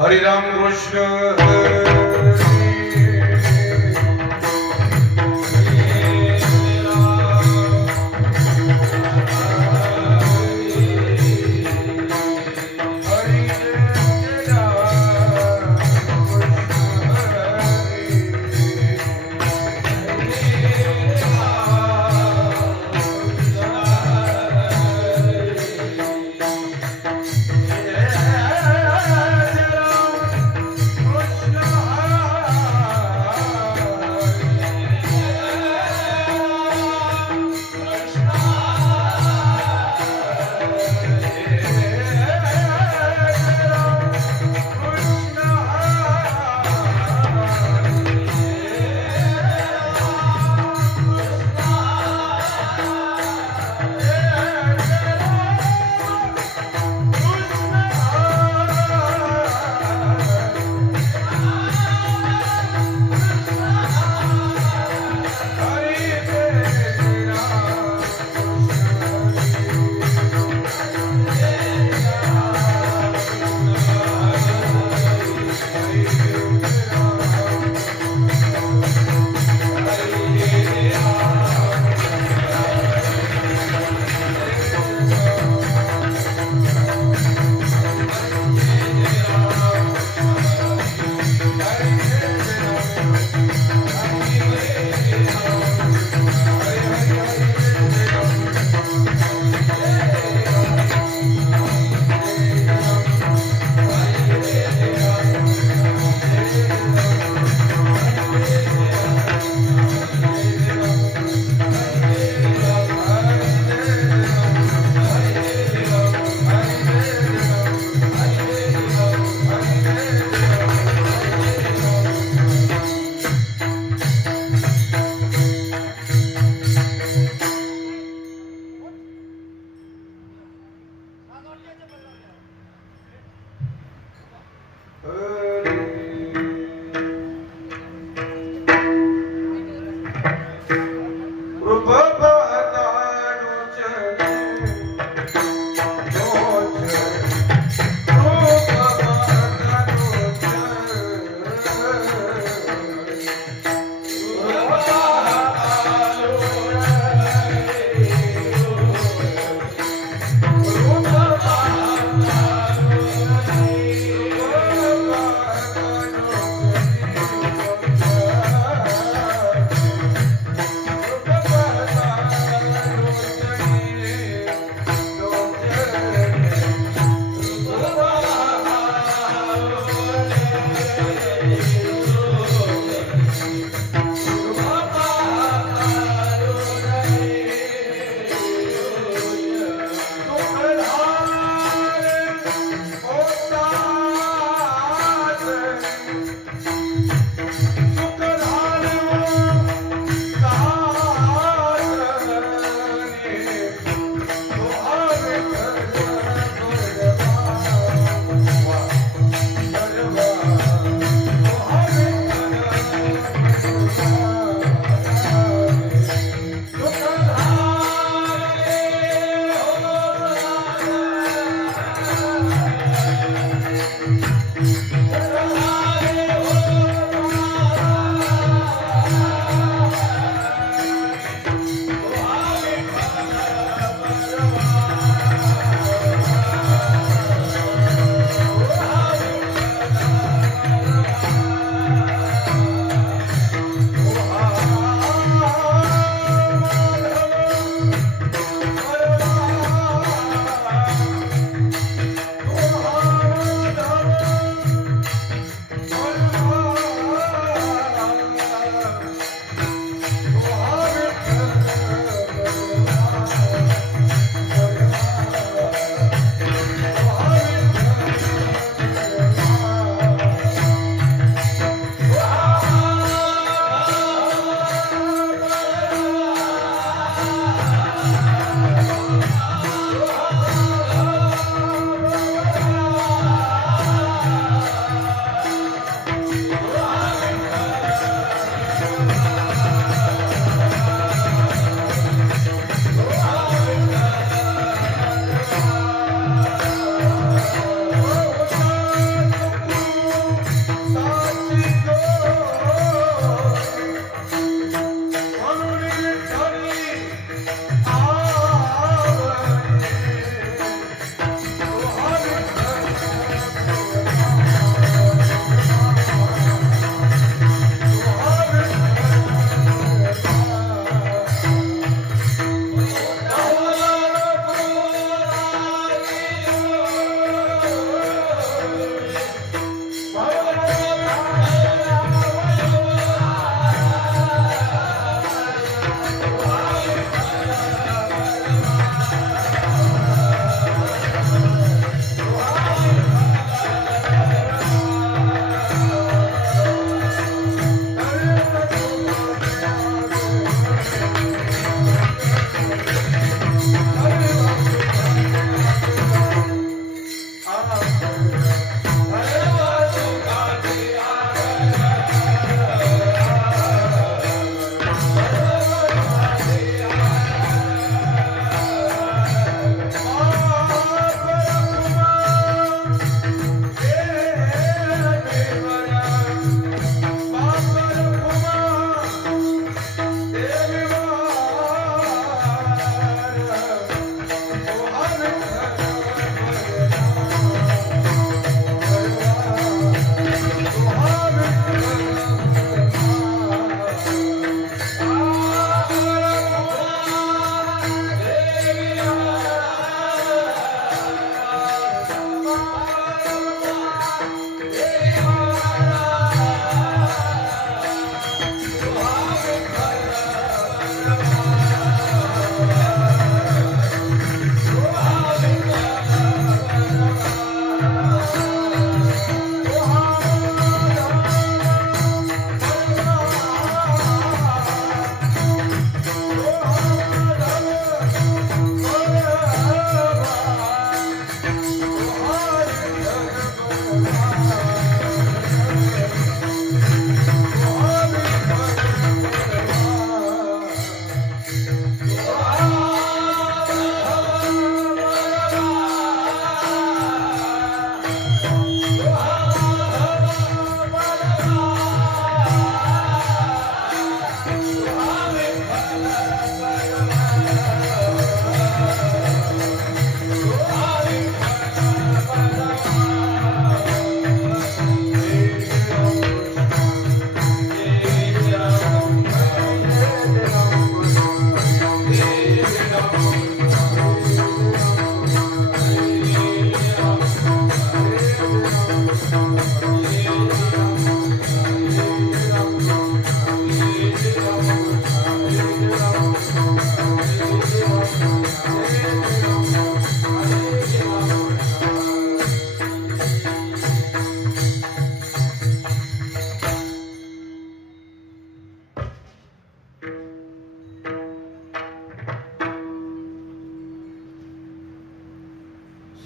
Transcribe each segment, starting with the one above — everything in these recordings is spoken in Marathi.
हरि राम कृष्ण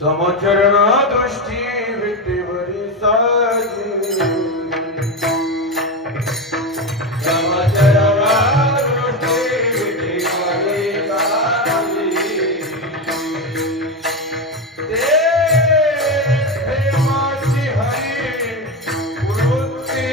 समचरण दृष्टी विद्येवरी साजी समचरण दृष्टी विद्येवरी साजी प्रेमाची हरी वृत्ती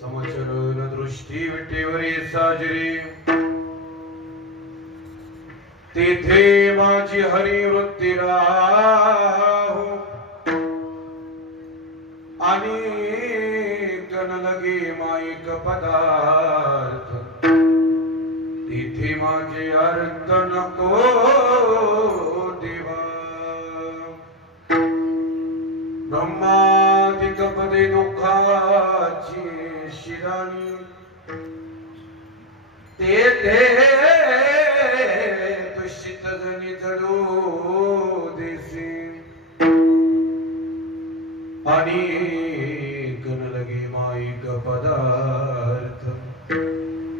समचरण दृष्टी विटेवरी साजरी तेथे माझी हरिवृत्ती राहो आणि कन लगे माईक पदार्थ तेथे माझे अर्थ नको देवा ब्रह्मादिक पदे दुःखाची शिराणी तेथे दुषित जनी जडू देसी आणि कन लगे माईक पदार्थ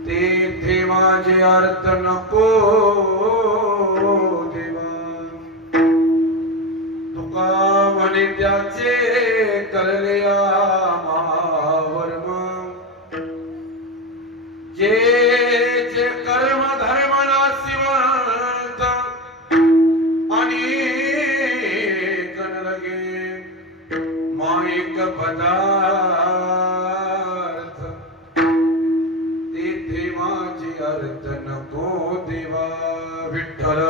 तेथे माझे अर्थ नको देवा तुका म्हणे त्याचे कळले आम्हावर्म जे जे कर्म धर्म नासिवंत आणि कन लगे माईक पदार्थ तेथे माझे अर्थ नको देवा विठ्ठल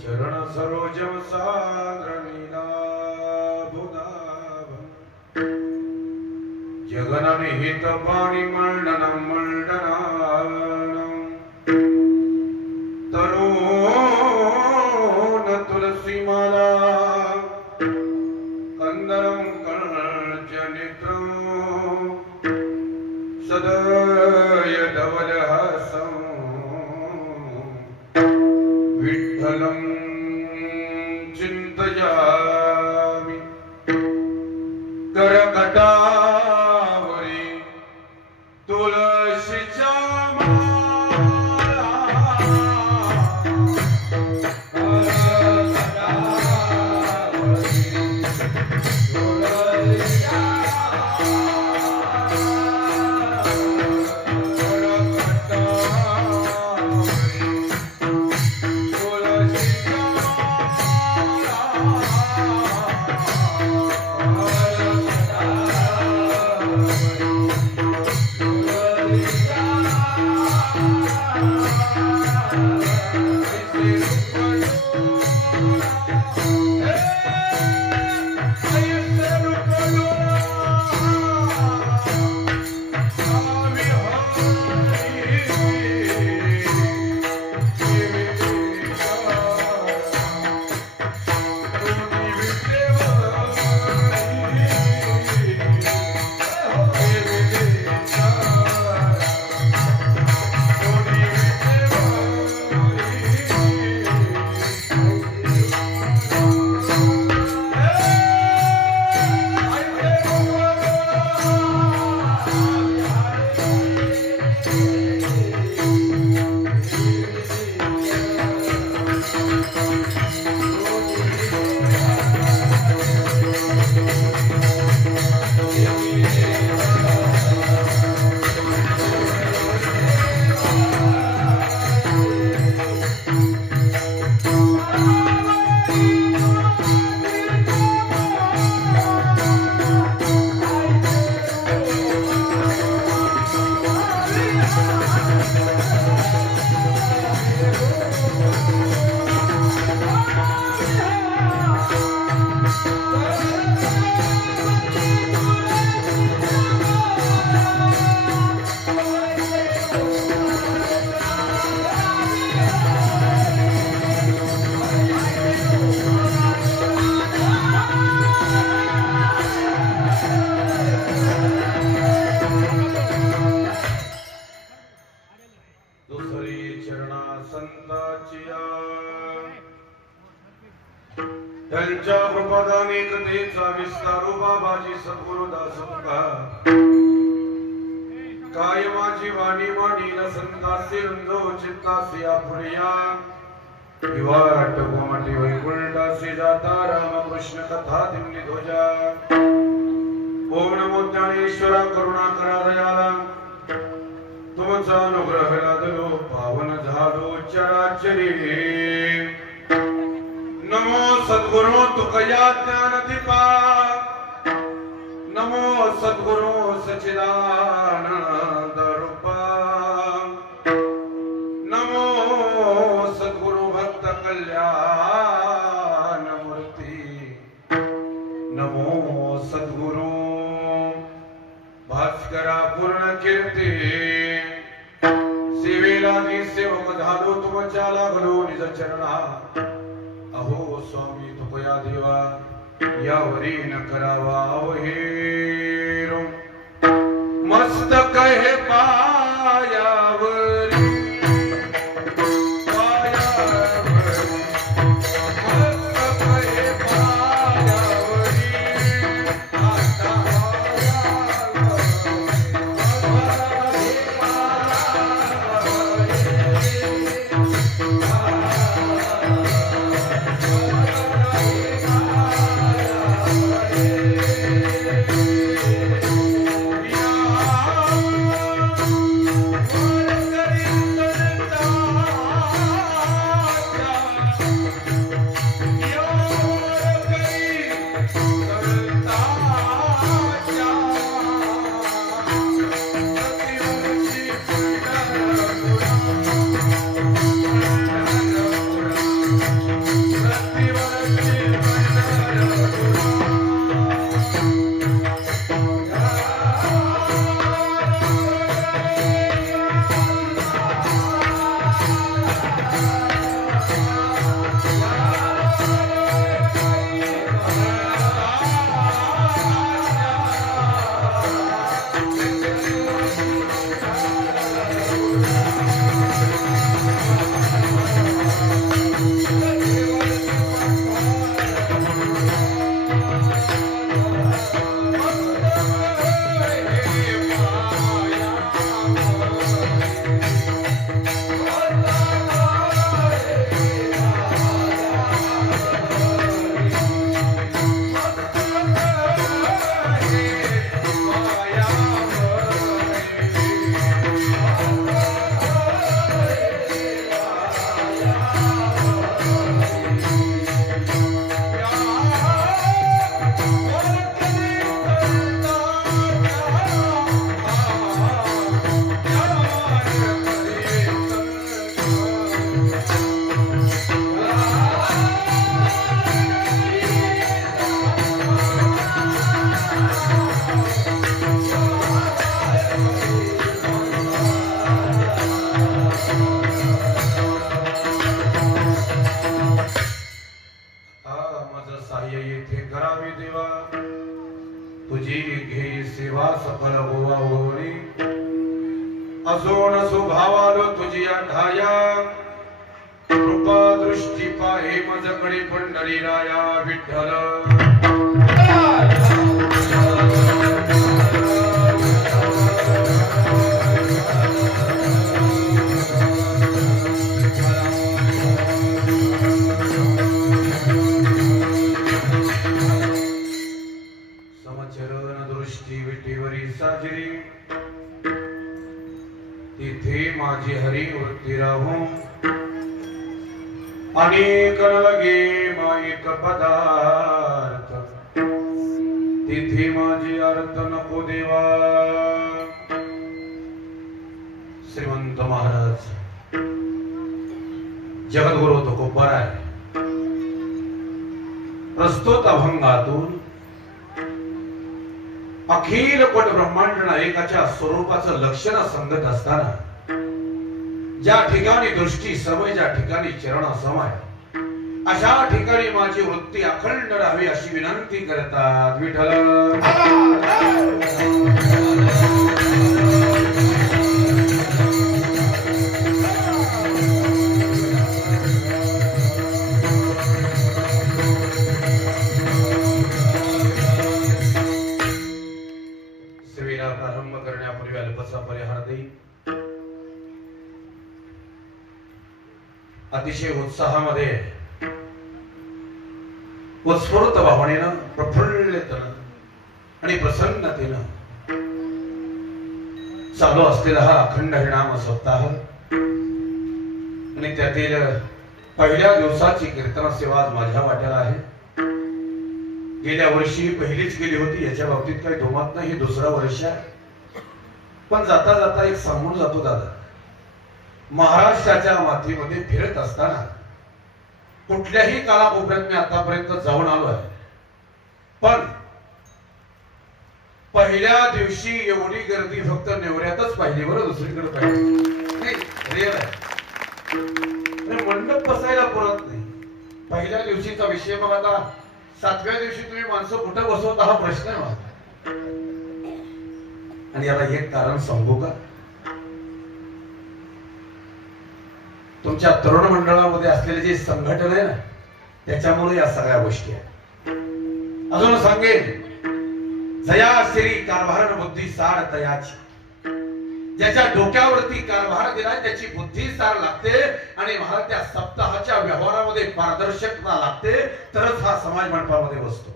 चरण सरोजम साग्र नीलाभुदाभ जगन निहित पाणी मण्डनं मण्डनानं तरुण चिंतयामि करकटावरी तुळशीच्या माळा त्यांच्या कृपादानिकतेचा विस्तारू बाबाजी सद्गुरुदास काय माझी वाणी वाणी संतासी रंजो चित्तासी आपुरिया विवाट गोमटी वैकुंठासी जाता रामकृष्ण कथा दिमली ध्वजा ओम नमो ज्ञानेश्वरा करुणा करा दयाला तुमचा अनुग्रह लादलो पावन झालो चराचरी नमो सद्गुरु तुकया ज्ञान दीपा नमो सद्गुरु सच्चिदानंद रूपा नमो सद्गुरु भक्त कल्याण मूर्ती नमो सद्गुरु भास्करा पूर्ण कीर्ती सेवेला सेवक झालो तुमच्या लागलो निज चरणा अहो स्वामी तुकया देवा यावरी न करावा अवहेर मस्तक हे पायावरी मस्तक हे पायावरी मज सहाय्य येथे करावे देवा तुझी घे सेवा सफल होवा होणी अजून स्वभावालो तुझी ठाया कृपा दृष्टी पाहे मजकडे पंढरी राया विठ्ठल समचरण दृष्टी विठीवरी साजरी तिथे माझी हरी वृत्ती राहू अनेक लगे माईक पदार्थ तिथे माझी अर्थ नको देवा श्रीमंत महाराज जगद्गुरु तुकोबर आहे प्रस्तुत अभंगातून अखिल पट ब्रह्मांड नायकाच्या स्वरूपाचं लक्षण संगत असताना ज्या ठिकाणी दृष्टी समय ज्या ठिकाणी चरण समय अशा ठिकाणी माझी वृत्ती अखंड राहावी अशी विनंती करतात विठ्ठल सेवेला प्रारंभ करण्यापूर्वी अल्पसा परिहार देईल अतिशय उत्साहामध्ये उत्स्फूर्त भावनेनं प्रफुल्लितनं आणि प्रसन्नतेनं चालू असलेला हा अखंड हरिनाम सप्ताह आणि त्यातील पहिल्या दिवसाची कीर्तन सेवा आज माझ्या वाट्याला आहे गेल्या वर्षी पहिलीच गेली होती याच्या बाबतीत काही दुमत नाही हे दुसरं वर्ष आहे पण जाता जाता एक सांगून जातो दादा महाराष्ट्राच्या मातीमध्ये फिरत असताना कुठल्याही काळाकोपऱ्यात मी आतापर्यंत जाऊन आलो आहे पण पहिल्या दिवशी एवढी गर्दी फक्त नेवऱ्यातच पाहिली बरं दुसरीकडे पाहिली रिअल आहे मंडप बसायला पुरत नाही पहिल्या दिवशीचा विषय मग आता 7व्या दिवशी तुम्ही माणसं कुठं बसवता हा प्रश्न आहे माझा आणि याला एक कारण सांगू का तुमच्या तरुण मंडळामध्ये असलेले जे संघटन आहे ना त्याच्यामुळे या सगळ्या गोष्टी आहेत अजून सांगेन जया श्री कारभार बुद्धी सार तयाची ज्याच्या डोक्यावरती कारभार दिलाय त्याची बुद्धी सार लागते आणि मला त्या सप्ताहाच्या व्यवहारामध्ये पारदर्शकता लागते तरच हा समाज मंडपामध्ये बसतो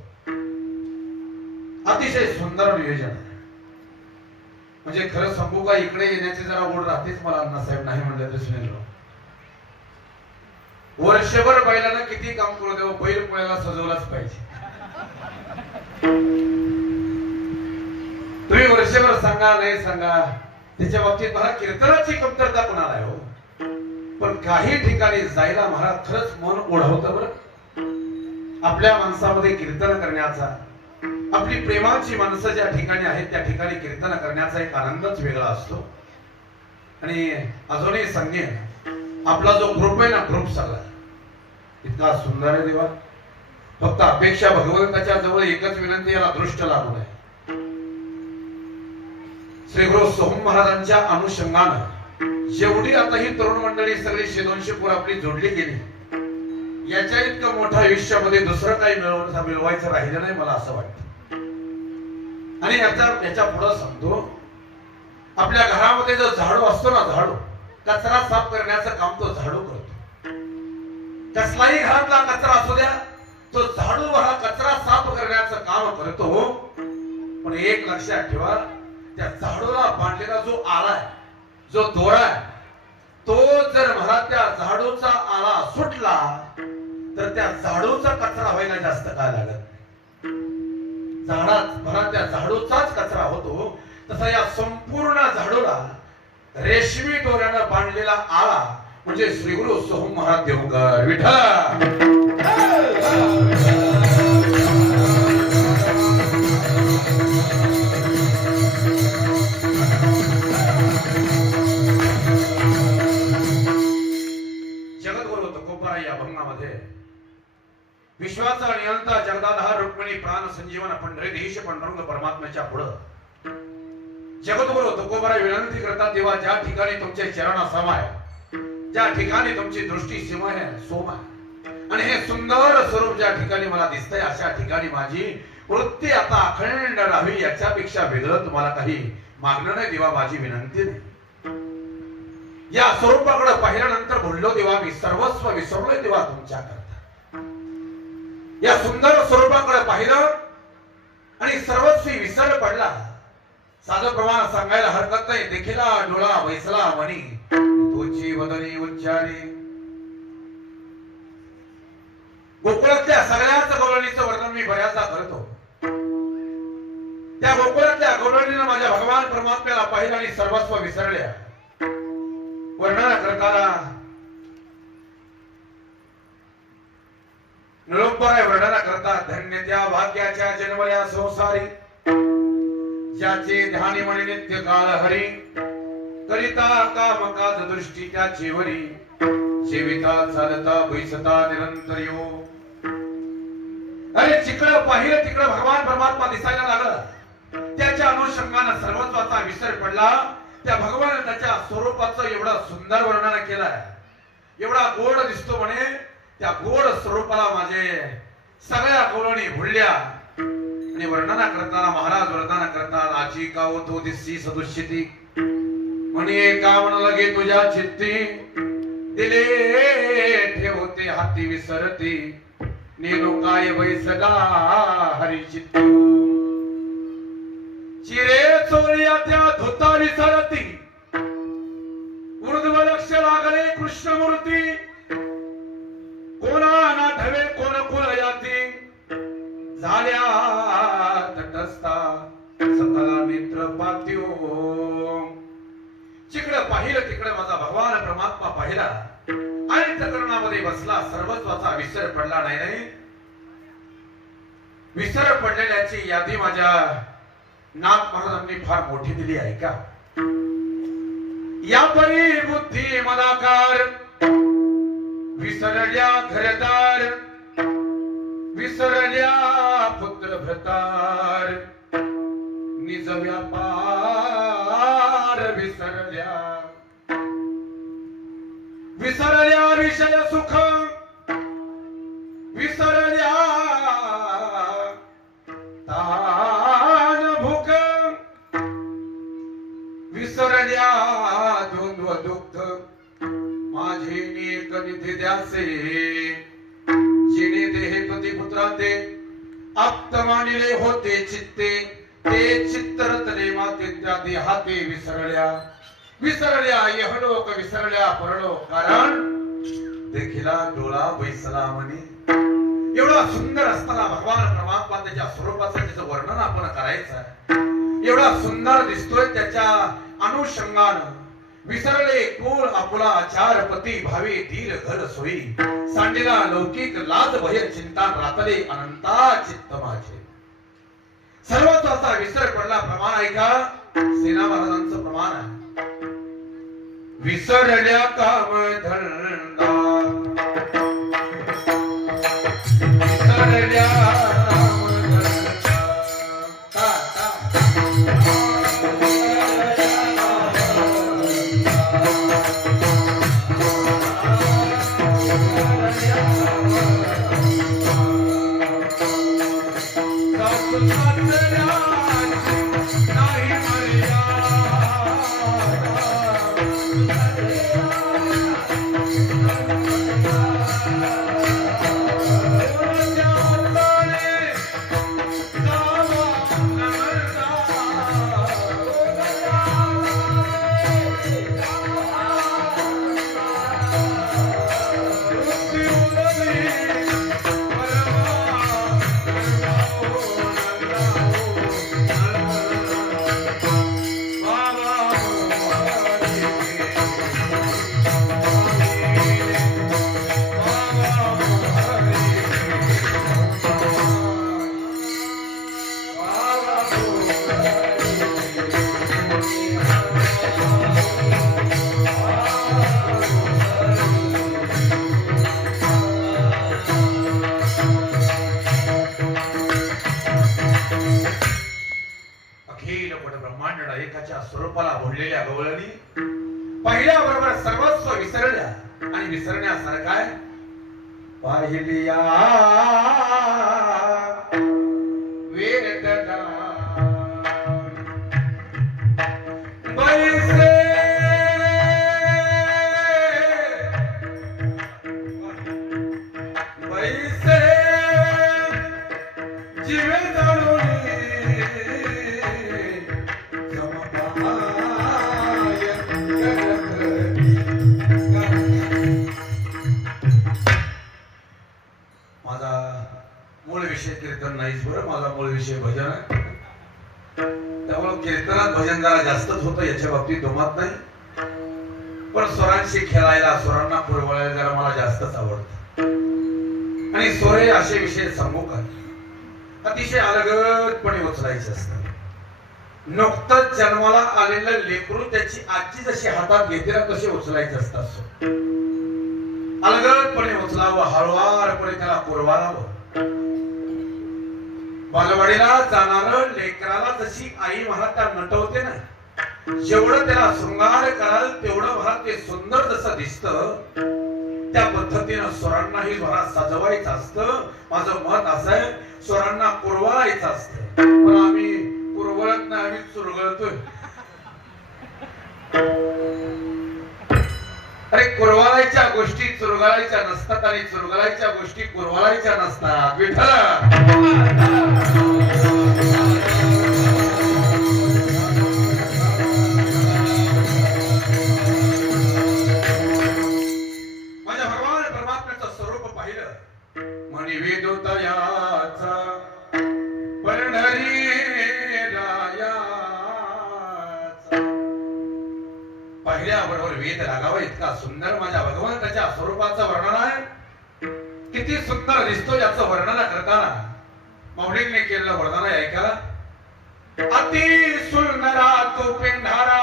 अतिशय सुंदर नियोजन आहे म्हणजे खरं सांगू का इकडे येण्याची जरा ओढ राहतेच मला अण्णासाहेब नाही म्हणले तर सुनील वर्षभर बैलानं किती काम करू देव बैल पोळ्याला सजवलाच पाहिजे तुम्ही वर्षभर सांगा नाही सांगा त्याच्या बाबतीत मला कीर्तनाची कमतरता कोणाला आहे हो पण काही ठिकाणी जायला मला खरंच मन ओढवतं बरं आपल्या माणसामध्ये कीर्तन करण्याचा आपली प्रेमाची माणसं ज्या ठिकाणी आहेत त्या ठिकाणी कीर्तन करण्याचा एक आनंदच वेगळा असतो आणि अजूनही सांगेन आपला जो ग्रुप आहे ना ग्रुप सगळा इतका सुंदर आहे देवा फक्त अपेक्षा भगवंताच्या जवळ एकच विनंती याला दृष्ट लागू नये श्री गुरु सोहम महाराजांच्या अनुषंगानं जेवढी आता ही तरुण मंडळी सगळी 100-200 पोर आपली जोडली गेली याच्या इतकं मोठ्या आयुष्यामध्ये दुसरं काही मिळवायचं राहिलं नाही मला असं वाटतं आणि याच्या पुढे सांगतो आपल्या घरामध्ये जो झाडू असतो ना झाडू कचरा साफ करण्याचं काम तो झाडू करतो कसलाही घरातला कचरा असू द्या तो झाडू हा कचरा साफ करण्याचं काम करतो पण एक लक्षात ठेवा त्या झाडूला बांधलेला जो आळा आहे जो दोरा आहे तो जर मला त्या झाडूचा आळा सुटला तर त्या झाडूचा कचरा व्हायला जास्त काळ लागत झाडात मला त्या झाडूचाच कचरा होतो तसा या संपूर्ण झाडूला रेशमी दोऱ्यानं बांधलेला आळा म्हणजे श्री गुरु सोहम महाराज देवकर विठ्ठल विश्वाचा नियंता जगदाधार रुक्मिणी प्राण संजीवन पंढरीधीश पांडुरंग परमात्म्याच्या पुढं जगद्गुरु तुकोबरा विनंती करतात, तेव्हा ज्या ठिकाणी तुमचे चरण समाय, ज्या ठिकाणी तुमची दृष्टी सीमाय सोमाय, आणि हे सुंदर स्वरूप ज्या ठिकाणी मला दिसतंय अशा ठिकाणी माझी वृत्ती आता अखंड राहावी, याच्यापेक्षा वेगळं तुम्हाला काही मागणं नाही देवा, माझी विनंती नाही. या स्वरूपाकडे पाहिल्यानंतर बोललो देवा, मी सर्वस्व विसरलोय देवा तुमच्या करता. या सुंदर स्वरूपाकडे पाहिलं आणि सर्वस्वी विसर पडला. साधं प्रमाण सांगायला हरकत नाही. देखीला डोळा बैसला म्हणी तुझी वदनी उच्चारी. गोकुळातल्या सगळ्याच गवळणीचं वर्णन मी बऱ्याचदा करतो. त्या गोकुळातल्या गवळणीनं माझ्या भगवान परमात्म्याला पाहिलं आणि सर्वस्व विसरल्या. वर्णन करताना निरोपराय वर्णन करतात, धन्य त्या भाग्याच्या जन्मल्या संसारी, ज्याचे ध्यानी म्हणे नित्य काळ हरी, करिता काम काज दृष्टी त्याची वरी, जेविता चालता बैसता निरंतर यो. अरे जिकडं पाहिलं तिकडं भगवान परमात्मा दिसायला लागला. त्याच्या अनुषंगाने सर्वत्वाचा विसर पडला. त्या भगवान त्याच्या स्वरूपाचं एवढं सुंदर वर्णन केलंय, एवढा गोड दिसतो म्हणे. त्या गोड स्वरूपाला माझे सगळ्या गवळणी भुलल्या. आणि वर्णना करताना महाराज वर्णना करतात, आजी काव तो दिसती सदुष्यती, म्हणे का म्हण लगे तुझ्या चित्ती, दिले ठेवते हाती विसरती, नेनो काय बैसला हरी चित्तू. चिरे चोळ्या त्या धुता विसरती, ऊर्ध्व लक्ष लागले कृष्णमूर्ती, कोणा ना ठवे कोण कुल याती, झाल्या तटस्था सकला मित्र पात्यो. जिकडं पाहिलं तिकडे माझा भगवान परमात्मा पाहिला आणि प्रकरणामध्ये बसला. सर्वस्वाचा विसर पडला नाही. विसर पडलेल्याची यादी माझ्या नाथ महाराजांनी फार मोठी दिली आहे का. या परी बुद्धी मदाकार, विसरल्या घरदार, विसरल्या पुत्र भ्रतार, निज व्यापार विसरल्या, विसरल्या विषय सुख, विसरल्या तान भूक, विसरल्या द्वंद्व दुःख, माझे नेक निधी द्यासे, जिने देहे पती पुत्राते, आप्त मानिले होते चित्ते, ते चित्त रतले माते त्या देहाते विसरल्या. विसरल्या यहलोक, विसरल्या परलोक, कारण देखीला डोळा बैसला म्हणे. एवढा सुंदर असताना भगवान परमात्मा त्याच्या स्वरूपाचं त्याचं वर्णन आपण करायचं. एवढा सुंदर दिसतोय त्याच्या अनुषंगानं. विसरले कुळ आपुला, आचार पती भावे धीर घर सोयी, सांडिला लौकिक लाज भय चिंता, रातले अनंता चित्त माझे. सर्वत्वाचा विसर पडला. प्रमाण ऐका, सेना महाराजांचं प्रमाण आहे. विसरल्या काम धंदा, विसरल्या स्वरूपाला ओढलेल्या गवळणी पहिल्या बरोबर सर्वस्व विसरल्या आणि विसरण्यासारखं आहे पाहिलिया वेदना बैसे बैसे जीवे जाणूनी समपाय करती माझा मूळ विषय कीर्तन नाहीच बरं माझा मूळ विषय भजन आहे त्यामुळे कीर्तनात भजन जरा जास्तच होतं याच्या बाबतीत दुमत नाही पण स्वरांशी खेळायला स्वरांना पुरवळायला जरा मला जास्तच आवडतं आणि स्वरे असे विषय सम्मुख अतिशय अलगदपणे उचलायचे असतात नुकतंच जन्माला आलेलं लेकरू त्याची आजी जशी हातात घेते ना तसे उचलायचे असतात अलगदपणे उचलावं हळुवारपणे त्याला पुरवावं बालवाडीला जाणारं लेकराला जशी आई महात्या नटवते ना जेवढं त्याला शृंगार कराल तेवढं मला ते सुंदर जसं दिसतं त्या पद्धतीनं स्वरांनाही जरा सजवायचं असतं माझं मत असं आहे स्वरांना पुरवायचं असतं पण आम्ही पुरवळत नाही आम्ही चुरगळतोय अरे कुरवाळायच्या गोष्टी चुरगळायच्या नसतात आणि चुरगळायच्या गोष्टी कुरवाळायच्या नसतात विठ्ठल पहिल्याबरोबर वेद लागावा इतका सुंदर माझ्या भगवंताच्या स्वरूपाचं वर्णन आहे किती सुंदर दिसतो याचं वर्णन करताना मौलिकने केलेलं वर्णन आहे ऐका अति सुंदरा तो पेंढारा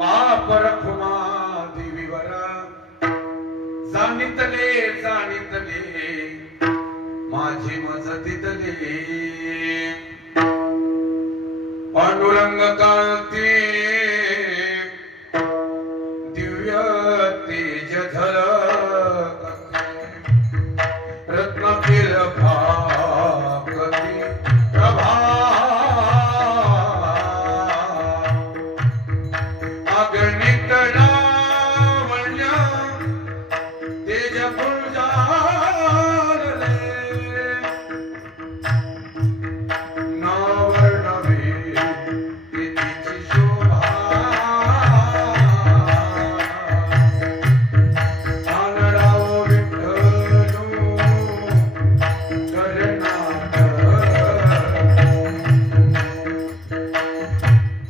पाप रखुमा देवीवरा जाणितले जाणितले माझे मजतीतले पांडुरंग कांती दिव्य तेज झलक रत्नातील भाकती प्रभा अगणित लावण्य तेज पुंजारले नावर्णवे तिची शोभा आनराव विठ्ठलू करनाथ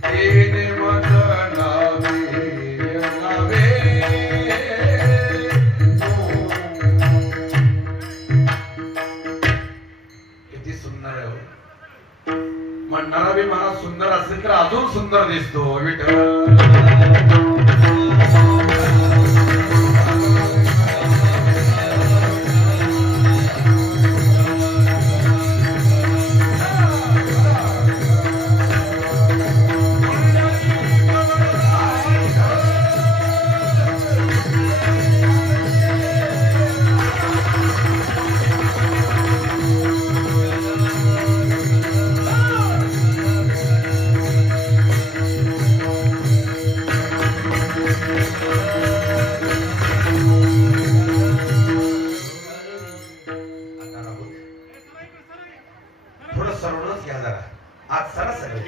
तेने मज लावे किती सुंदर आहे हो. म्हणणारा बी मला सुंदर असेल तर अजून सुंदर दिसतो विठ्ठल थोडं सरळच घ्या जरा आज सरा सगळे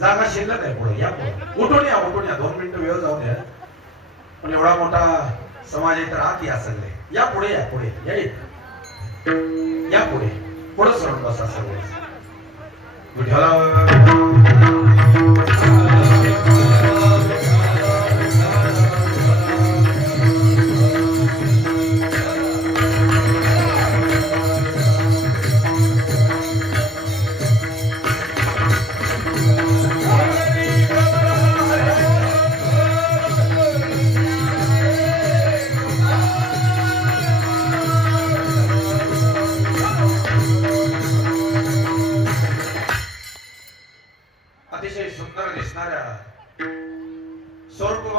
जागा शिल्लक आहे पुढे या पुढे उठून या 2 मिनिटं वेळ जाऊ द्या पण एवढा मोठा समाज आहे तर आत या सगळे या पुढे या इथं या पुढे पुढे सरळ बसा सगळे विठ्ठला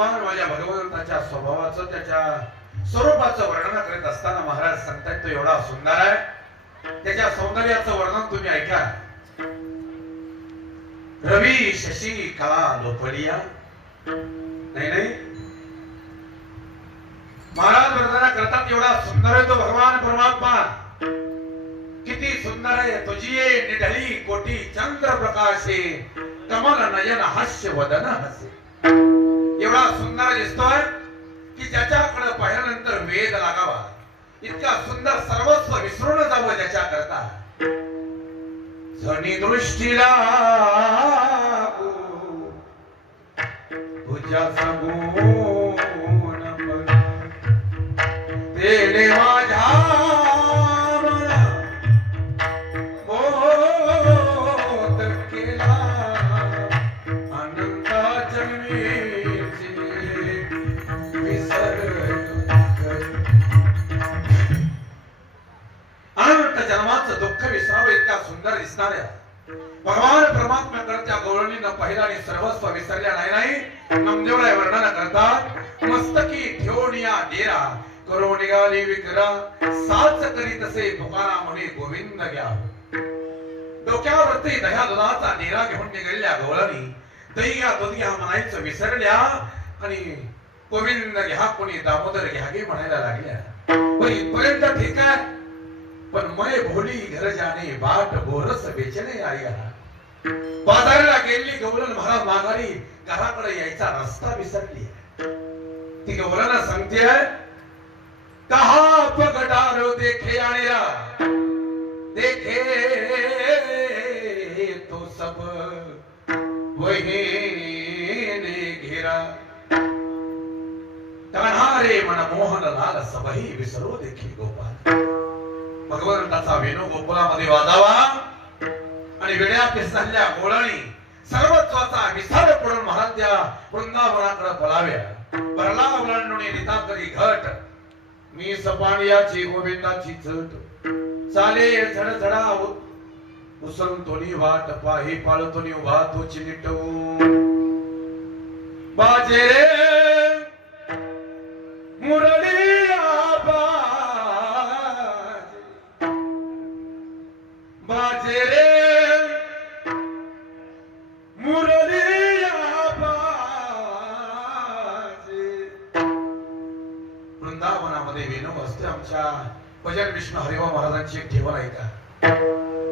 भगवान माझ्या भगवंताच्या स्वभावाचं त्याच्या स्वरूपाचं वर्णन करीत असताना महाराज सांगतायत तो एवढा सुंदर आहे. त्याच्या सौंदर्याचं वर्णन तुम्ही ऐका. रवी शशी कला लोपडिया. नाही नाही महाराज वर्णना करतात एवढा सुंदर आहे तो भगवान परमात्मा. किती सुंदर आहे तुझी निढळी कोटी चंद्र प्रकाशे कमल नयन हास्य वदन हसे. एवढा सुंदर दिसतोय की ज्याच्याकडे पाहिल्यानंतर वेद लागावा इतका सुंदर सर्वस्व विसरून जावं ज्याच्या करता. जणी दृष्टीला तुझ्याचा गुण तेने माझ्या मला बोध केला. अनंताच्या अनंत जन्माचं दुःख विसरावं इतका सुंदर दिसणाऱ्या भगवान परमात्म्याकडे त्या गवळणीनं पहिला आणि सर्वस्व विसरल्या नाही. नामदेवराय वर्णन करतात मस्तकी ठेवणिया डेरा करो निघाली विकरा साच करी तसे तुकारा म्हणे गोविंद घ्या. डोक्यावरती दह्या दुधाचा डेरा घेऊन निघालेल्या गवळणी दही घ्या दूध घ्या म्हणायचं विसरल्या आणि गोविंद घ्या कोणी दामोदर घ्या गे म्हणायला लागल्या. पण इथपर्यंत ठीक आहे. पण मैं भोली घर जाणे बाट बोरस बेचणे आया. बाजाराला गेली गवळण महाराज माघारी घराकडे यायचा रस्ता विसरली. ती गवळण सांगते कहा पगडारो देखे आणिया देखे तो सब वही ने घेरा. कान्हारे मन मोहन लाल सबही विसरो देखी गोपाल. भगवंताचा वेणू गोकुळामध्ये वाजावा आणि वेड्या पिसल्या गोळणी सर्वत्वाचा विसर पडून महाराज त्या वृंदावनाकडे पळाव्या. भरला ओलांडून नितांतरी घट मी सपाणियाची गोविंदाची चट चाले झडझडा उसळून तोनी वाट पाही पाळतोनी उभा तो चिनिटवून बाजे रे मुरली बाजे रे मुरलिया बाजे. वृंदावनामध्ये वेणू असते. आमच्या भजन विष्णू हरिभाऊ महाराजांची एक ठेवण आहे का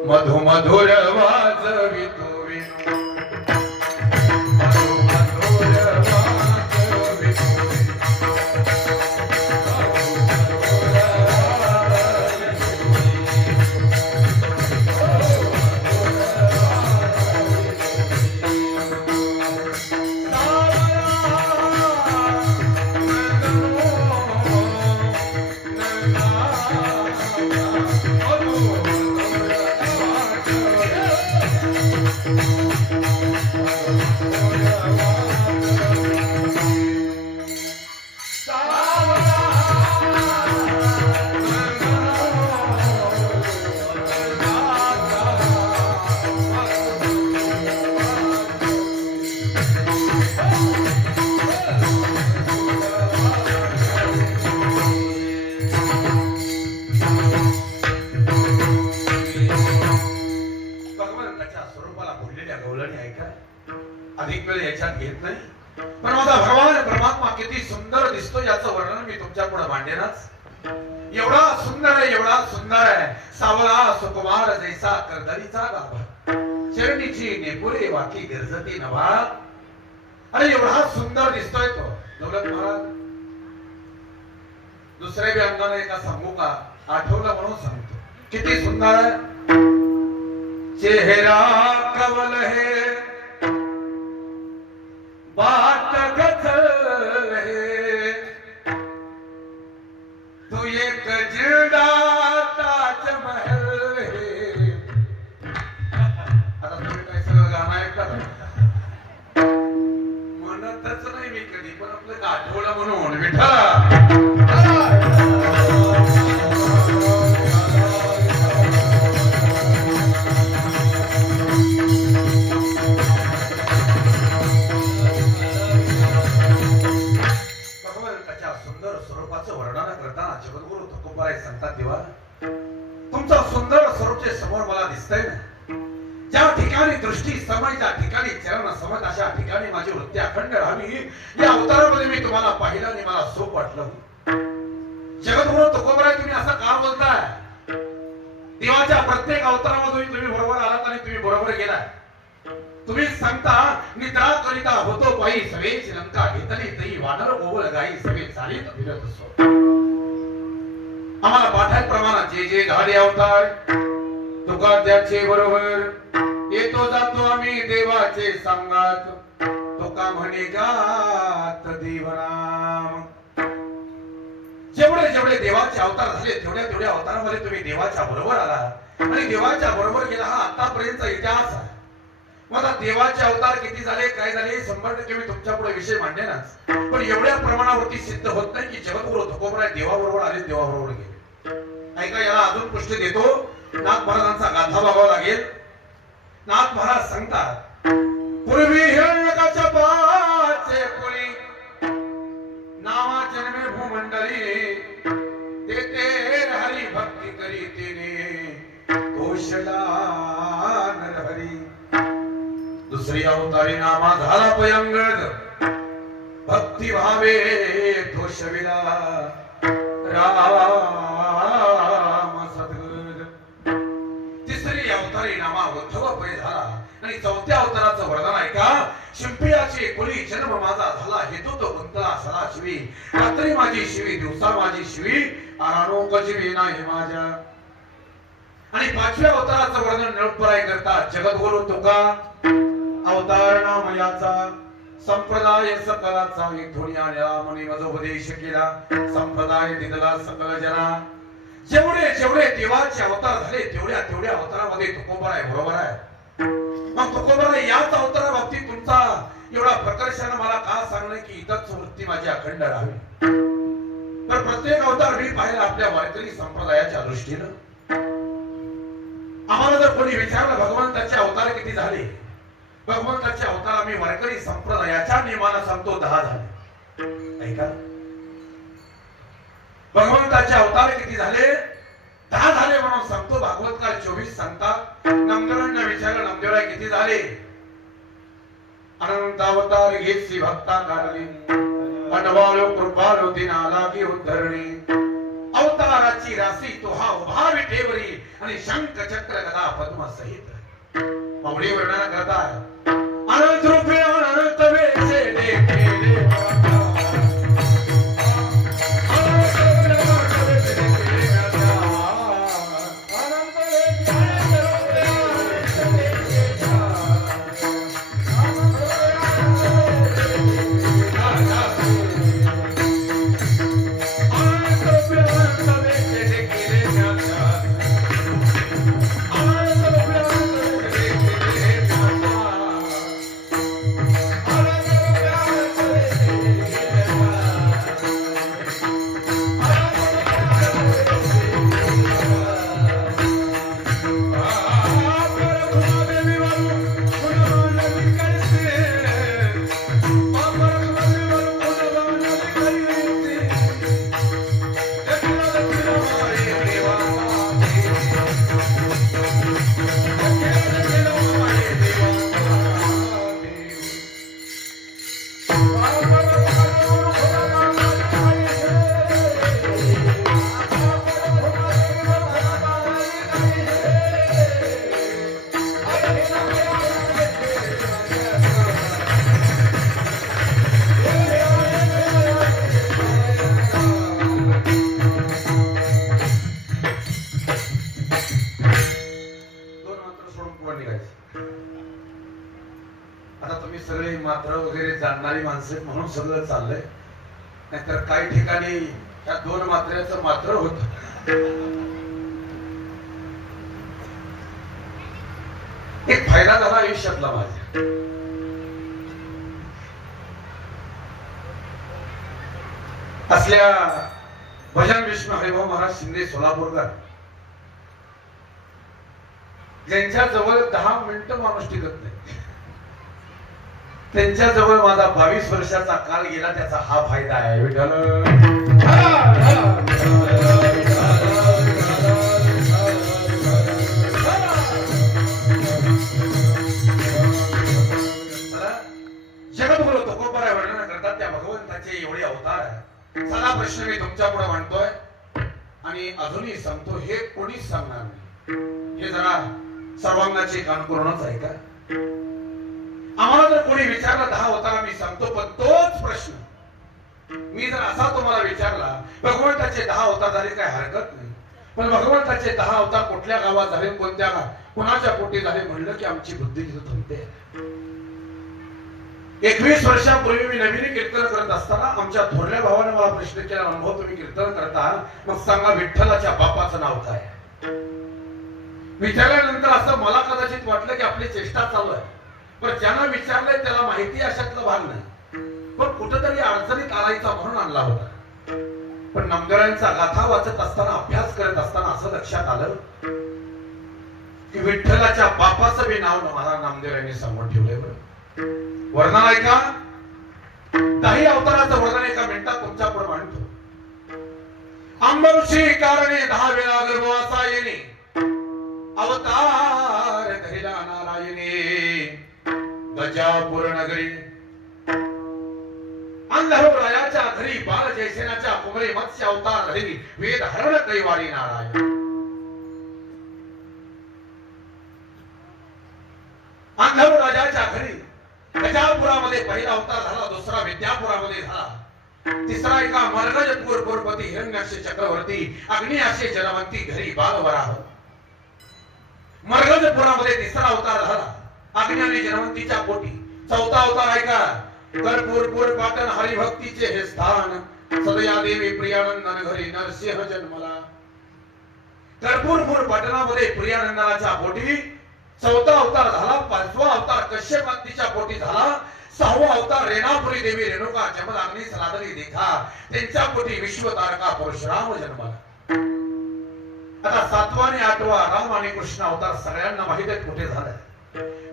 मधु मधुर वाजवितो वेणू मधु मधुर वाजवितो अधिक वेळ याच्यात घेत नाही. पण माझा भगवान परमात्मा किती सुंदर दिसतो याचं वर्णन मी तुमच्या पुढे मांडेनच. एवढा सुंदर आहे एवढा सुंदर आहे सावळा सुकुमार जैसा करदरीचा गाभा चरणीची नेपुरे वाकी गरजती नवा. अरे एवढा सुंदर दिसतोय तो दौलत महाराज. दुसरे बी अंगाने एका सांगू का आठवलं म्हणून सांगतो किती सुंदर आहे. चेहरा कमल है बाट गजल है तू एक जिरडा ताजमहल है. आता तुम्ही काय सगळं गाणं ऐकता म्हणतच नाही मी कधी पण आपलं आठवलं म्हणून विठ्ठला. मंगळ स्वरूपचे समोर मला दिसतंय ना. ज्या ठिकाणी दृष्टी समय, ज्या ठिकाणी चरण समत, अशा ठिकाणी माझी वृत्ती अखंड राहावी. या अवतारामध्ये मी तुम्हाला पाहिलं आणि मला सोप वाटलं. जगद्गुरु तुकोबराय, तुम्ही असं का बोलताय? देवाच्या प्रत्येक अवतारामध्ये तुम्ही बरोबर आलात आणि तुम्ही बरोबर गेलाय. तुम्ही सांगता निद्रा करिता होतो पायी, सवेच लंका घेतली तई वानर ओवळ गाई, सवे चालीत फिरत असो. आम्हाला पाठात प्रमाणात जे जे झाले अवतार तुका त्याचे बरोबर, येतो जातो आम्ही देवाचे सांगात, तुका म्हणे गात देवनाम. जेवढे जेवढे देवाचे अवतार झाले तेवढ्या तेवढ्या अवतारामध्ये तुम्ही देवाच्या बरोबर आला आणि देवाच्या बरोबर गेला. हा आतापर्यंतचा इतिहास आहे. माझा देवाचे अवतार किती झाले, काय झाले, 100% मी तुमच्या पुढे विषय मांडेनच. पण एवढ्या प्रमाणावरती सिद्ध होत नाही की जगद्गुरु तुकोबराय देवाबरोबर आले, देवाबरोबर गेले. ऐका, याला अजून पुष्टी देतो. नाथ महाराजांचा गाथा बघावा लागेल. नाथ महाराज सांगतात, पूर्वी हिरण्यकाच्या पाचे कोळी नावा जन्मे भूमंडळी, ते हरी भक्ती करी तिने घोषला नरहरी. दुसरी अवतारी नामा झाला पयंगद, भक्ती भावे तोषविला राम सद्गद. तिसरी अवतारी नामा उद्धव पै झाला आणि चौथ्या अवताराचं वर्णन ऐका. शिंपियाची कोळी जन्म माझा झाला, हेतू तो गुंतला सदा शिवी, रात्री माझी शिवी दिवसा माझी शिवी, आराणोक जीवी नाही माझ्या. आणि पाचव्या अवताराचं वर्णन निरुपराय करतात. जगद्गुरु तुका अवतार नामयाचा, संप्रदाय सकलाचा इथून आल्या मनी मजोपदेश केला, संप्रदाय दिदला सकल जना. जेवढे जेवढे देवाचे अवतार झाले तेवढ्या तेवढ्या अवतारामध्ये तुकोबराय बरोबर आहे. मग तुकोबराय याच अवतारा बाबतीत तुमचा एवढा प्रकर्षाने मला का सांगणं की इथंच वृत्ती माझी अखंड राहावी. तर प्रत्येक अवतार मी पाहिला आपल्या वारकरी संप्रदायाच्या दृष्टीनं. आम्हाला जर कोणी विचारलं भगवंताचे अवतार किती झाले, भगवंताचे अवतार आम्ही वारकरी संप्रदायाच्या नियमानं सांगतो 10 झाले. ऐका, भगवंताचे अवतार किती झाले? 10 झाले म्हणून सांगतो. भागवतकार 24 सांगतात. नामदेवांना विचारलं, नामदेवराय किती झाले? अनंत अवतार घेतली भक्ता काढली, पटवालो कृपालो दिना लागी उद्धरणी. अवताराची राशी तो हा उभा विठेवरी आणि शंख चक्र गदा पद्म सहित. माऊली वर्णन करतात, अनंत रूपे अनंत वेशे देखे म्हणून सगळं चाललंय. नाहीतर काही ठिकाणी या 2 मात्रेचं मात्र होत. एक फायदा झाला आयुष्यातला माझ्या. असल्या भजन विष्णू हरिभाऊ महाराज शिंदे सोलापूरकर, ज्यांच्या जवळ 10 मिनिटं माणूस टिकत नाही, त्यांच्या जवळ माझा 22 वर्षाचा काल गेला. त्याचा हा फायदा आहे. विठ्ठल अवतार आहे. साधा प्रश्न मी तुमच्या पुढे मांडतोय आणि अजूनही सांगतो, हे कोणीच सांगणार नाही. हे जरा सर्वांगाचे कान करूनच ऐका. आम्हाला जर कोणी विचारलं 10 अवतार, मी सांगतो, पण तोच प्रश्न मी जर असा तुम्हाला विचारला, भगवंताचे 10 अवतार झाले काय हरकत नाही, पण भगवंताचे 10 अवतार कुठल्या गावात झाले, कोणत्या कुणाच्या पोटी झाले म्हणलं की आमची बुद्धी तिथं थांबते. 21 वर्षापूर्वी मी नवीन कीर्तन करत असताना आमच्या थोरल्या भावाने मला प्रश्न केला, अनुभव तुम्ही कीर्तन करता, मग सांगा विठ्ठलाच्या बापाचं नाव काय. विचारल्यानंतर असं मला कदाचित वाटलं की आपली चेष्टा चालू आहे, पण ज्यांना विचारलंय त्याला माहिती अशातला भाग नाही, पण कुठेतरी अडचणीत आलायचा म्हणून आणला होता. पण नामदेवांचा गाथा वाचत असताना, अभ्यास करत असताना असं लक्षात आलं की विठ्ठलाच्या बापाचं बी नाव मला नामदेवांनी समोर ठेवलंय. बरं, वर्णन ऐका. 10 अवताराचं वर्णन एका मिनिटात तुमच्या पुढे मांडतो. अंबऋषी कारणे 10 वेळा गर्भवासा येणे, अवतार धरिला नारायणी, गजापूर नगरी अंधरायाच्या घरी, बाल जयसेनाच्या कुमरी मत्स्य अवतार धरी, वेद हरण कैवारी नारायण. अंधराजाच्या घरी गजापुरामध्ये पहिला अवतार झाला, दुसरा विद्यापुरामध्ये झाला, तिसरा एका मर्गजपूर पुरपती हिरण्याक्ष चक्रवर्ती, अग्नियाशे जलवंती घरी बाल वराह. मर्गजपुरामध्ये तिसरा अवतार झाला, अग्नि आणि जलवंतीच्या पोटी. चौथा अवतार ऐका, कर्पूरपूर पाटण हरिभक्तीचे हे स्थान, सदया देवी प्रियानंदन घरी नरसिंह जन्मला. कर्पूरपूर पाटणामध्ये प्रियानंदनाच्या पोटी चौथा अवतार झाला. 5वा अवतार कश्यपांतीच्या पोटी झाला. 6वा अवतार रेणापुरी देवी रेणुका जमदग्नी सनातनी देखा, त्यांच्या पोटी विश्व तारका परशुराम जन्मला. आता 7वा आणि 8वा राम आणि कृष्ण अवतार सगळ्यांना माहित आहे कुठे झालाय,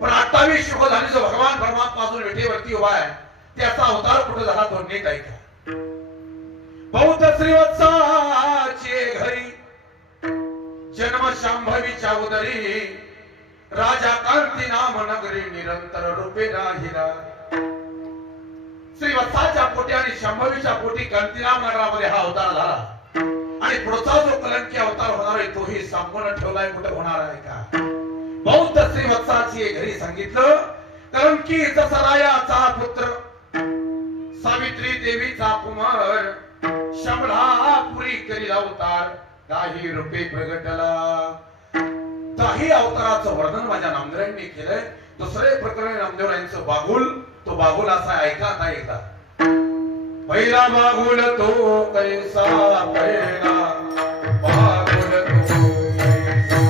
पण 28 शुभ झाली जो भगवान परमात्मा अजून विठेवरती उभा आहे, त्याचा अवतार कुठे झाला तो नीट ऐका. बौद्ध श्रीवत्साचे घरी जन्म शांभवीच्या उदरी, राजा कांती नाम नगरी निरंतर रूपे राहिला. श्रीवत्साच्या पोटी आणि शांभवीच्या पोटी कांतीनाम नगरामध्ये हा अवतार झाला, आणि पुढचा जो कलंकी अवतार होणार आहे तोही सांगून ठेवलाय कुठे होणार आहे का. बौद्ध श्रीवत्साची घरी सांगितलं, कलंकी दसरायाचा पुत्र, सावित्री देवीचा कुमार, शंभरापुरी करील अवतार, 10 रूपे प्रगटला. 10 अवताराचं वर्णन माझ्या नामदेवांनी केलंय. दुसरे प्रकरण नामदेवांचं बागुल, तो बागुल असा ऐका आता एकदा. पहिला बागुल तो कैसा, पहिला बागुल तो कैसा,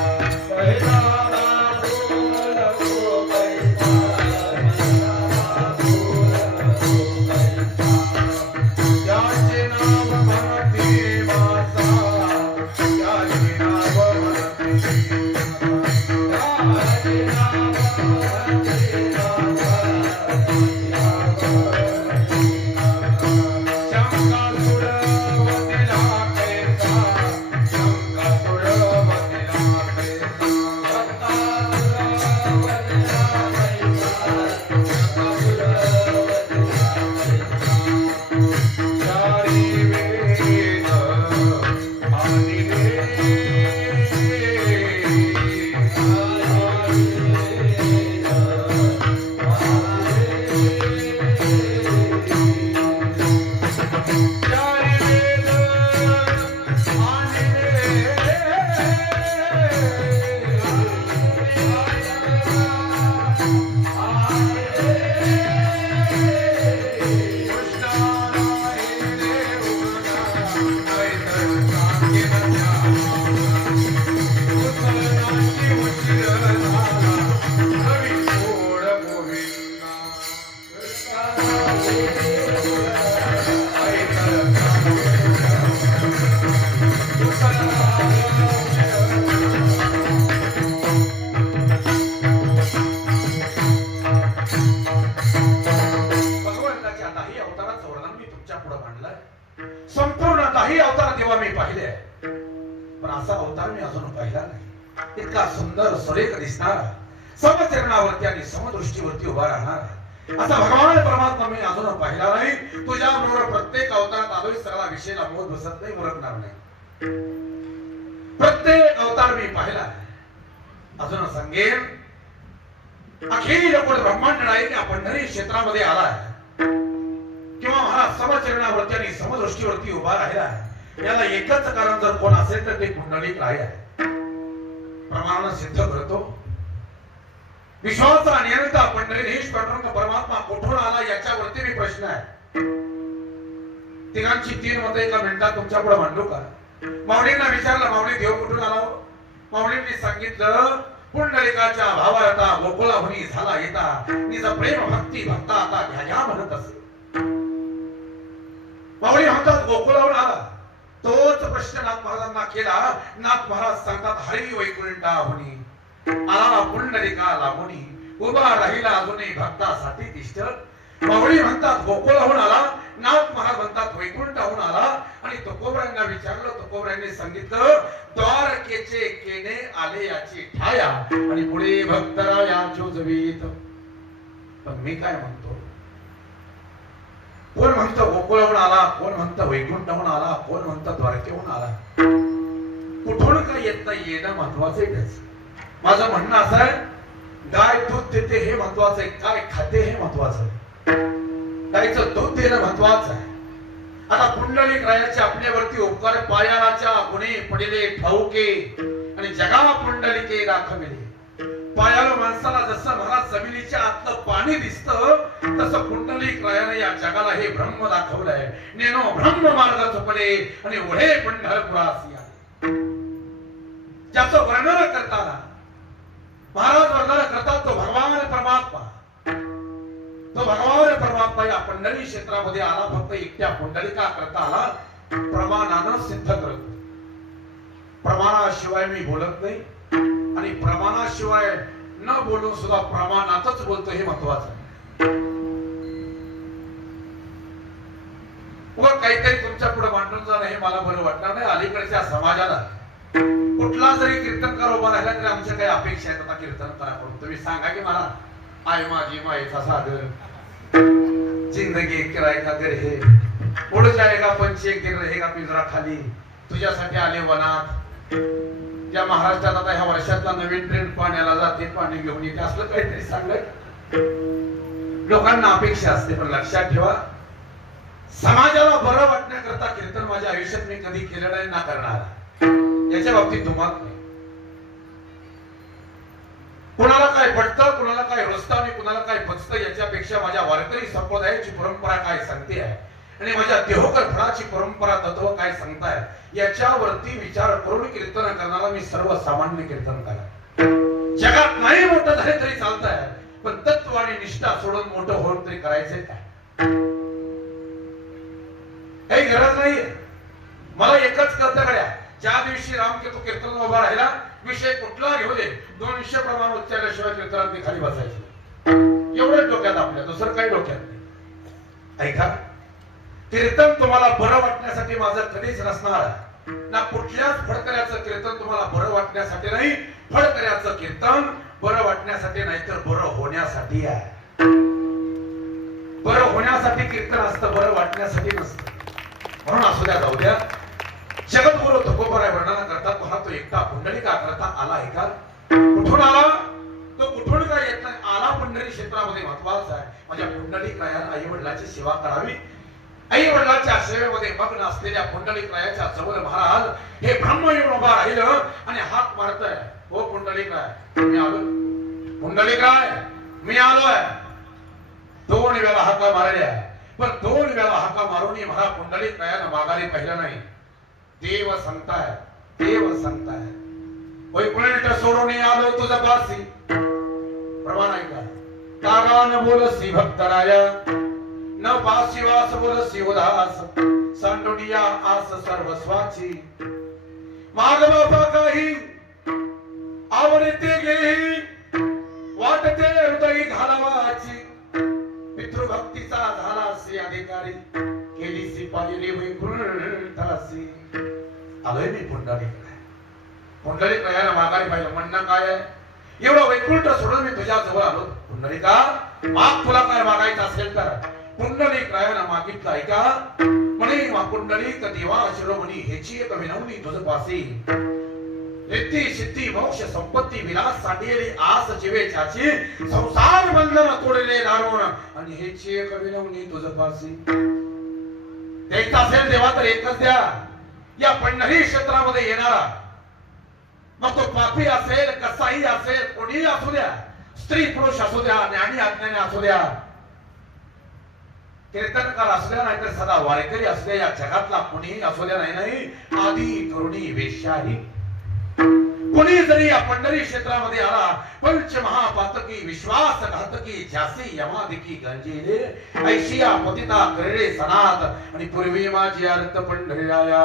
पहिला बागुल तो कैसा, त्याचे नाव म्हणते वासा, त्याचे नाव म्हणते इतका सुंदर सुरेख दिसणारा, समचरणावरती आणि समदृष्टीवरती उभा राहणारा, असा भगवान परमात्मा मी अजून पाहिला नाही. तुझ्या बरोबर प्रत्येक अवतारात आलोय, सगळा विषयाला मोद बसत नाही, मुरकणार नाही. प्रत्येक अवतार मी पाहिला. अजून सांगेन, अखिल कोण ब्रह्मांड नायक या पंढरी क्षेत्रामध्ये आलाय किंवा महाराज समचरणावरती आणि समदृष्टीवरती उभा राहिला, याला एकच कारण जर कोण असेल तर ते पुंडलिक राय आहे. प्रमाण सिद्ध करतो. विश्वाचा नियंता पंढरीधीश पांडुरंग परमात्मा कुठून आला याच्यावरती मी प्रश्न आहे. तिघांची 3 मतं एका मिनिटात तुमच्या पुढे मांडू का? माऊलींना विचारलं, माऊली देव कुठून आला? माऊलींनी सांगितलं, पुंडलिकाच्या भावार्था गोकुळाहुनी झाला येता, निज प्रेम भक्ती भक्ता आता घ्या घ्या म्हणत असे. माऊली म्हणतात गोकुळाहून आला. तोच प्रश्न नाथ महाराजांना केला. नाथ महाराज सांगतात, हरी वैकुंठाहुनी आला पुंडलिका लागुनी, उभा राहिला अजूनही भक्तासाठी तिष्ठ. माऊली म्हणतात गोकुळाहून आला, नाथ महाराज म्हणतात वैकुंठाहून आला. आणि तुकोबरायांना विचारलं, तुकोबरायांनी सांगितलं, द्वारकेचे केने आले याची ठाया, आणि पुढे भक्तराया जोजवीत. पण मी काय म्हणतो, कोण म्हणतं गोकुळाहून आला, कोण म्हणतं वैकुंठाहून आला, कोण म्हणतं द्वारकेहून आला. कुठून काय येत नाही, येणं महत्वाचं आहे. त्याच माझं म्हणणं असं आहे, गाय दूध देते हे महत्वाचं आहे, काय खाते हे महत्वाचं आहे. गायचं दूध देणं महत्वाचं आहे. आता पुंडलिक रायाचे आपल्यावरती उपकार पायाच्या गुणे पडिले ठाऊके, आणि जगा पुंडलिके दाखविले. पायाला माणसाला जसं महाराज जमिनीच्या आतलं पाणी दिसतं, तसं पुंडलिक रायाने या जगाला हे ब्रह्म दाखवलंय. नेनो ब्रह्म मार्ग चुकले आणि ओढे पंढरपुरासी आले. ज्याचं वर्णन करताना महाराज वर्णन करतात तो भगवान परमात्मा. तो भगवान परमात्मा या पंढरी क्षेत्रामध्ये आला, फक्त एकट्या पुंडलिका करता आला. प्रमाणानं सिद्ध करतो. प्रमाणाशिवाय मी बोलत नाही, आणि प्रमाणाशिवाय न बोलून सुद्धा प्रमाणातच बोलतो हे महत्वाचं आहे. उगा काहीतरी तुमच्या पुढे मांडून जाणं हे मला बरं वाटणार नाही. अलीकडच्या समाजाला कुठला जरी कीर्तनकार उभा राहिला तरी आमच्या काही अपेक्षा आहेत. आता कीर्तनकाराकडून तुम्ही सांगा की मला, आय माझी मायेचा सागर, जिंदगी किराय का घर हे, उड जाएगा पंछी एक दिन रहेगा पिंजरा खाली, तुझ्यासाठी आले वनात. या महाराष्ट्रात आता ह्या वर्षातला नवीन ट्रेंड पाण्याला जाते, पाणी घेऊन येते, असलं काहीतरी सांगत. लोकांना अपेक्षा असते, पण लक्षात ठेवा, समाजाला बरं वाटण्याकरता कीर्तन माझ्या आयुष्यात मी कधी केलं नाही, ना करणार. याच्या बाबतीत दुमात नाही. कुणाला काय पटतं, कुणाला काय रुजतं आणि कुणाला काय पचतं, याच्यापेक्षा माझ्या वारकरी संप्रदायाची परंपरा काय सांगते आहे आणि माझ्या देहोकर फळाची परंपरा तत्व काय सांगताय, याच्यावरती विचार करून कीर्तन करणारा मी सर्वसामान्य कीर्तन करा. जगात नाही मोठं झाले तरी चालतंय, पण तत्व आणि निष्ठा सोडून मोठं होऊन तरी करायचंय काय? काही गरज नाहीये. मला एकच कळतं गड्या, ज्या दिवशी रामकेतू कीर्तन उभा राहिला, विषय कुठला घेऊ दे, 200 प्रमाण उच्चारल्याशिवाय कीर्तनात मी खाली बसायची. एवढंच डोक्यात आपल्या, दुसरं काही डोक्यात नाही. ऐका, कीर्तन तुम्हाला बरं वाटण्यासाठी माझं कधीच नसणार ना. कुठल्याच फडकऱ्याचं कीर्तन तुम्हाला बरं वाटण्यासाठी नाही. फडकऱ्याचं कीर्तन बरं वाटण्यासाठी नाही, तर बरं होण्यासाठी आहे. बरं होण्यासाठी कीर्तन असतं, बरं वाटण्यासाठी नसतं. म्हणून असू द्या, जाऊ द्या. जगद्गुरु तुकोबराय वर्णन करतात, पहा तो एकटा पुंडलिका करता आला आहे का? कुठून आला तो? कुठून काय येत नाही, आला पंढरी क्षेत्रामध्ये महत्वाचा आहे. माझ्या पुंडलिक रायाला आई वडिलांची सेवा करावी. आई वडिलांच्या सेवेमध्ये मग्न असलेल्या पुंडलिक रायाच्या जवळ महाराज हे ब्रह्म येऊन उभा राहिलं आणि हात मारतोय, हो पुंडलिक राय मी आलो, पुंडलिक राय मी आलोय. 2 वेळा हाका मारल्या, पण 2 वेळा हाका मारूनही महाराज पुंडलिक रायानं माघारी पाहिलं नाही. देव सांगताय, देव सांगताय, वैकुंठ सोडून आलो तुझा पासी. प्रमाण ऐका, कागान बोलसी भक्तराया, न पासी वास बोलसी उदास, सांडुनिया आस सर्वस्वाची. माग बापा काही आवडते गेली, वाटते हृदय घालावाची. पितृभक्तीचा झालासी अधिकारी, केलीसी पाहिली वैकुंठासी. आलोय मी पुंडलिक राय. पुंडलिक रायाला माघारी पाहिलं. म्हणणं काय आहे? एवढं वैकुंठ सोडून मी तुझ्या जवळ आलो. पुंडलिका, माग तुला काय मागायचं असेल तर. पुंडलिक रायानं मागितलं ऐका. म्हणे वा पुंडलिक देवा शिरोमणी ह्याची एक विनवणी तुझ पासी. रिद्धी सिद्धी मोक्ष संपत्ती विलास सांडिले आस जीवेच्याची संसार बंधन तोडले दारुण आणि ह्याची एक विनवणी तुझ पासी. द्यायचं असेल देवा तर एकच द्या. या पंढरी क्षेत्रामध्ये येणारा मग तो पापी असेल कसाही असेल कोणीही असू द्या, स्त्री पुरुष असू द्या, ज्ञानी अज्ञानी असू द्या, कीर्तनकार असू द्या नाहीतर सदा वारकरी असू द्या, या जगातला कोणीही असू द्या, नाही आधी तरुणी वेश्याही कोणी जरी या पंढरी क्षेत्रामध्ये आला पंच महापातकी विश्वासघातकी जासी यमादिकी गंजिले ऐशिया पतिता करडे सनात आणि पूर्वी माझी अर्थ पंढरीराया.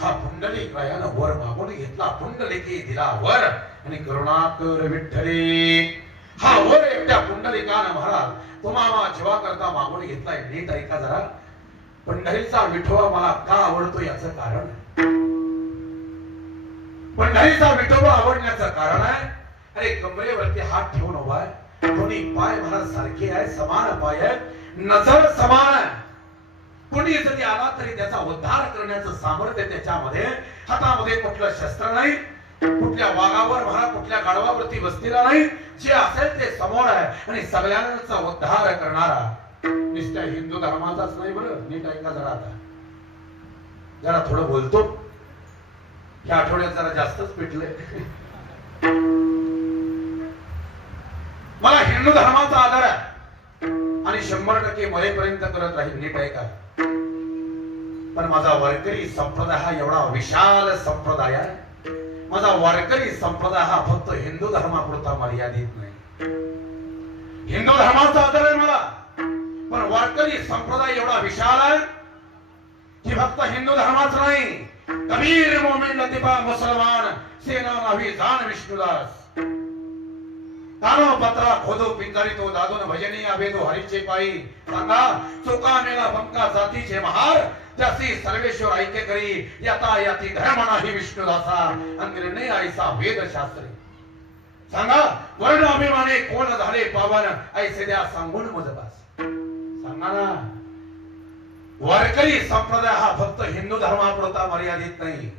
हा पुंडलिक रायानं वर मागून घेतला. पुंडलिकी दिला वर आणि करुणाकर विठ्ठले. हा वर एकट्या पुंडलिकानं महाराज तुम्हाला जीवा करता मागून घेतलाय. नीट ऐका जरा. पंढरीचा विठोबा मला का आवडतो याचं कारण, पंढरीचा विठोबा आवडण्याचं कारण आहे, अरे कमरेवरती हात ठेवून उभा आहे, दोन्ही पाय महाराज सारखे आहे, समान पाय आहे, नजर समान आहे. कोणी जरी आला तरी त्याचा उद्धार करण्याचं सामर्थ्य त्याच्यामध्ये. हातामध्ये कुठलं शस्त्र नाही, कुठल्या वाघावर म्हणा कुठल्या गाढवावरती बसलेला नाही. जे असेल ते समोर आहे आणि सगळ्यांचा उद्धार करणारा. नुसत्या हिंदू धर्माचाच नाही बरं. नीट ऐका जरा. आता जरा थोडं बोलतो. या आठवड्यात जरा जास्तच पिटले. मला हिंदू धर्माचा आदर आहे आणि 100% मरेपर्यंत करत राहील. नीट ऐका. पण माझा वारकरी संप्रदाय हा एवढा विशाल संप्रदाय आहे. माझा वारकरी संप्रदाय हा फक्त हिंदू धर्मापुरता मर्यादित नाही. हिंदू धर्माचा आदर आहे मला, पण वारकरी संप्रदाय एवढा विशाल आहे की फक्त हिंदू धर्माच नाही. कबीर मोमीन लतीफा मुसलमान सेना नावी जान विष्णुदास कानो पत्रा खोदो पिंजारी तो दादून भजनी अभेदो हरीचे पायी. सांगा चोका मेला बंका जातीचे महार त्यासी सर्वेश्वर ऐके करी. यता याती धर्म नाही विष्णुदासा निर्णय ऐसा वेद शास्त्री. सांगा वर्ण अभिमाने कोण झाले पावन ऐसे द्या सांगून मजबास. सांगा ना. वारकरी संप्रदाय हा फक्त हिंदू धर्मापुरता मर्यादित नाही.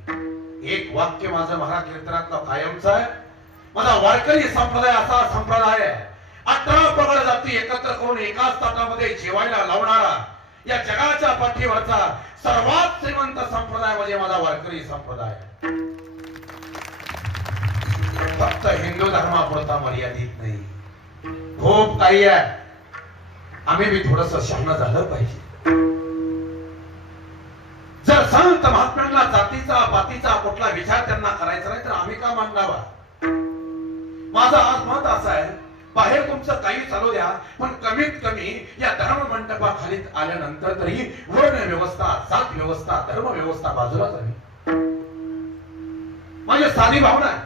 एक वाक्य माझं महाराज कीर्तनातलं कायमचं आहे. माझा वारकरी संप्रदाय असा संप्रदाय आहे 18 पगड जाती एकत्र करून एकाच ताटामध्ये जेवायला लावणारा या जगाच्या पाठीवरचा सर्वात श्रीमंत संप्रदाय म्हणजे माझा वारकरी संप्रदाय. फक्त हिंदू धर्मापुरता मर्यादित नाही. खूप काही आहे. आम्ही बी थोडस शहाणं झालं पाहिजे. जर संत महात्म्यांना जातीचा पातीचा कुठला विचार त्यांना करायचा नाही तर आम्ही का मांडावा. माझं आज मत असं आहे, बाहेर तुमचं काही चालू द्या, पण कमीत कमी या धर्म मंडपाखाली आल्यानंतर तरी वर्ण व्यवस्था, जात व्यवस्था, धर्म व्यवस्था बाजूला जावी. माझी साधी भावना आहे.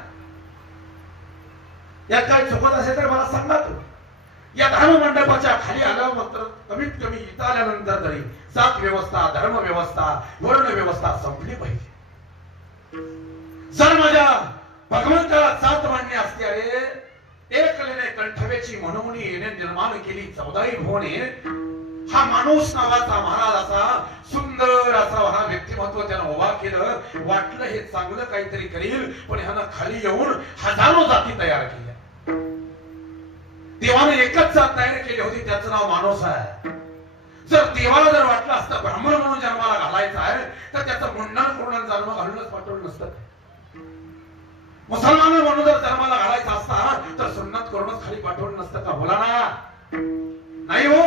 यात काय चुकत असेल तर मला सांगा. तू या धर्म मंडपाच्या खाली आल्यावर मात्र कमीत कमी इथं आल्यानंतर तरी जात व्यवस्था, धर्म व्यवस्था, वर्ण व्यवस्था संपली पाहिजे. जर माझ्या भगवंताला सात मान्य असते, अरे एकलेने कंठवेची म्हणून येणे निर्माण केली 14 भुवने. हा माणूस नावाचा महाराज असा सुंदर असा हा व्यक्तिमत्व त्यानं उभा केलं. वाटलं हे चांगलं काहीतरी करील, पण ह्यानं खाली येऊन हजारो जाती तयार केल्या. देवाने एकच जात तयार केली होती, त्याचं नाव माणूस आहे. जर देवाला जर वाटलं असतं ब्राह्मण म्हणून जन्माला घालायचं आहे तर त्याचं मुंडन करून जन्म घालूनच पाठवलं नसतं. मुसलमान म्हणून जर जन्माला घालायचा असता तर सुन्नत करूनच खाली पाठवलं नसतं का. बोला ना. नाही हो.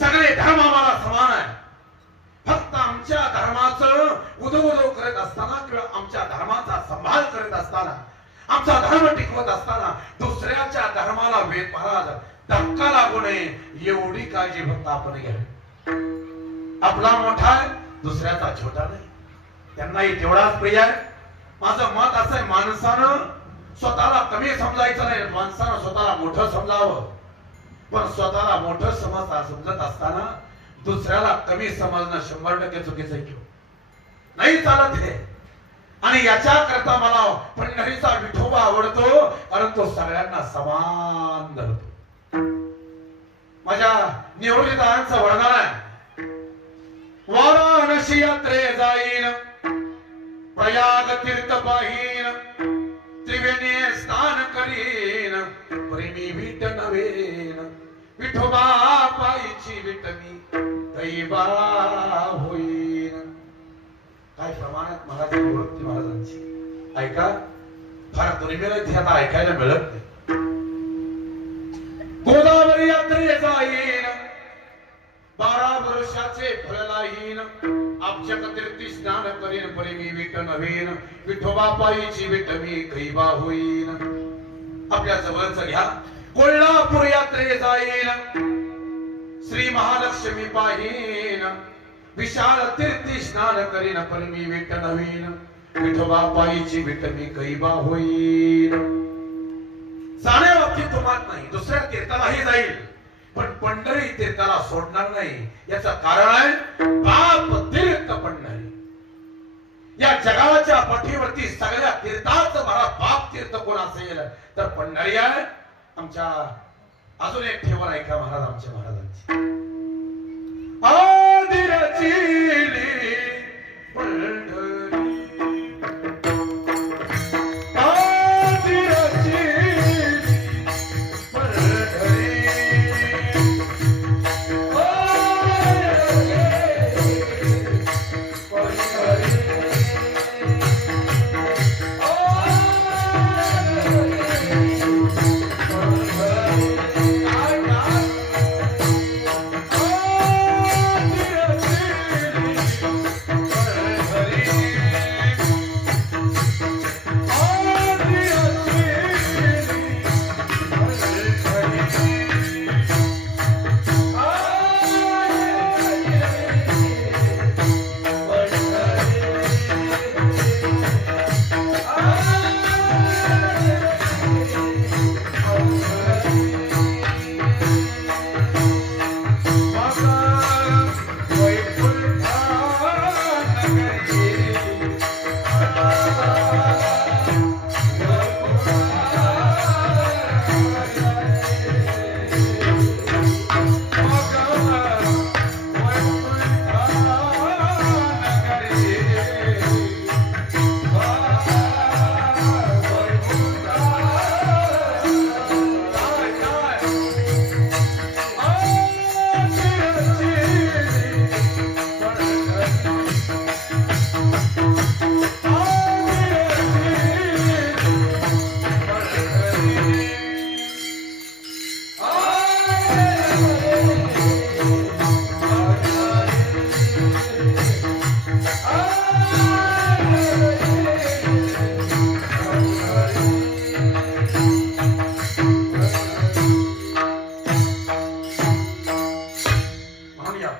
सगळे धर्म आम्हाला समान आहे. फक्त आमच्या धर्माचं उदो करत असताना किंवा आमच्या धर्माचा सांभाळ करत असताना, आमचा धर्म टिकवत असताना दुसऱ्याच्या धर्माला वेद महाराज धक्का लागू नये एवढी काळजी फक्त आपण घ्यावी. आपला मोठा आहे, दुसऱ्याचा छोटा नाही. त्यांनाही तेवढाच प्रिय आहे. माझं मत असं आहे, माणसानं स्वतःला कमी समजायचं नाही, माणसानं स्वतःला मोठं समजावं. पण स्वतःला मोठं समजत असताना दुसऱ्याला कमी समजणं 100% चुकीचं आहे. नाही चालत हे. आणि याच्या करता मला पंढरीचा विठोबा आवडतो. तो सगळ्यांना समान धरतो. माझ्या निवृत्तीदारांचा वर्णन आहे. वाराणसी यात्रे जाईन, प्रयाग तीर्थ पाहीन, त्रिवेणी स्नान करीन, प्रेमी विट नवेन, विठोबा पायीची विटमी दैवा होईन. काय प्रमाणात महाराज निवृत्ती महाराजांची ऐका. फार दुर्मिळ इथे आता ऐकायला मिळत नाही. गोदावरी यात्रे जाईन, 12 वर्षाचे फळ लाहीन, आपच्या तीर्थी स्नान करीन, प्रेमी विट नवीन, विठोबा पायीची विटमी कैवा होईन. आपल्या जवळच घ्या. कोल्हापूर यात्रे जाईन, श्री महालक्ष्मी पाहीन, विशाल तीर्थी स्नान करीन, प्रेमी विट नवीन, विठोबा पायीची विटमी कैवा होईन. जाण्या बाबतीत तुम्हाला नाही, दुसऱ्या तीर्थालाही जाईल, पण पंढरी तीर्थाला सोडणार नाही. याचं कारण आहे बाप तीर्थ पंढरी. या जगाच्या पाठीवरती सगळ्या तीर्थाचं मला बाप तीर्थ कोण असेल तर पंढरी आहे. आमच्या अजून एक ठेवण ऐका महाराज आमच्या महाराजांची. आदिराची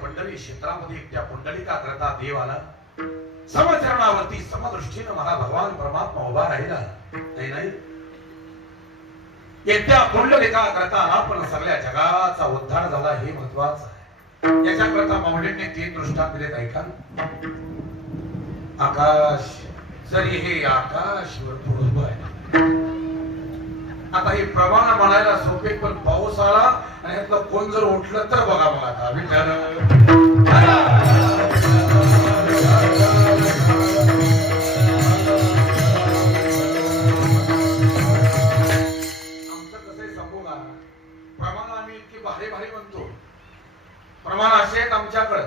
पंढरी, क्षेत्रामध्ये एकट्या पुंडलिका करता देव आला. समचरणावरती समदृष्टीनं मला भगवान परमात्मा उभा राहिला. नाही एकट्या पुंडलिका करता आपण सगळ्या जगाचा उद्धार झाला हे महत्वाचं आहे. याच्याकरता माऊलींनी 3 दृष्टांत दिलेत ऐका. आकाश, जरी हे आकाश भरपूर उभं आहे. आता हे प्रमाण म्हणायला सोपे, पण पाऊस आला आणि यातलं कोण जर उठलं तर बघा मला आता विचार. प्रमाण आम्ही इतकी भारी भारी म्हणतो. प्रमाण असे आहेत आमच्याकडे.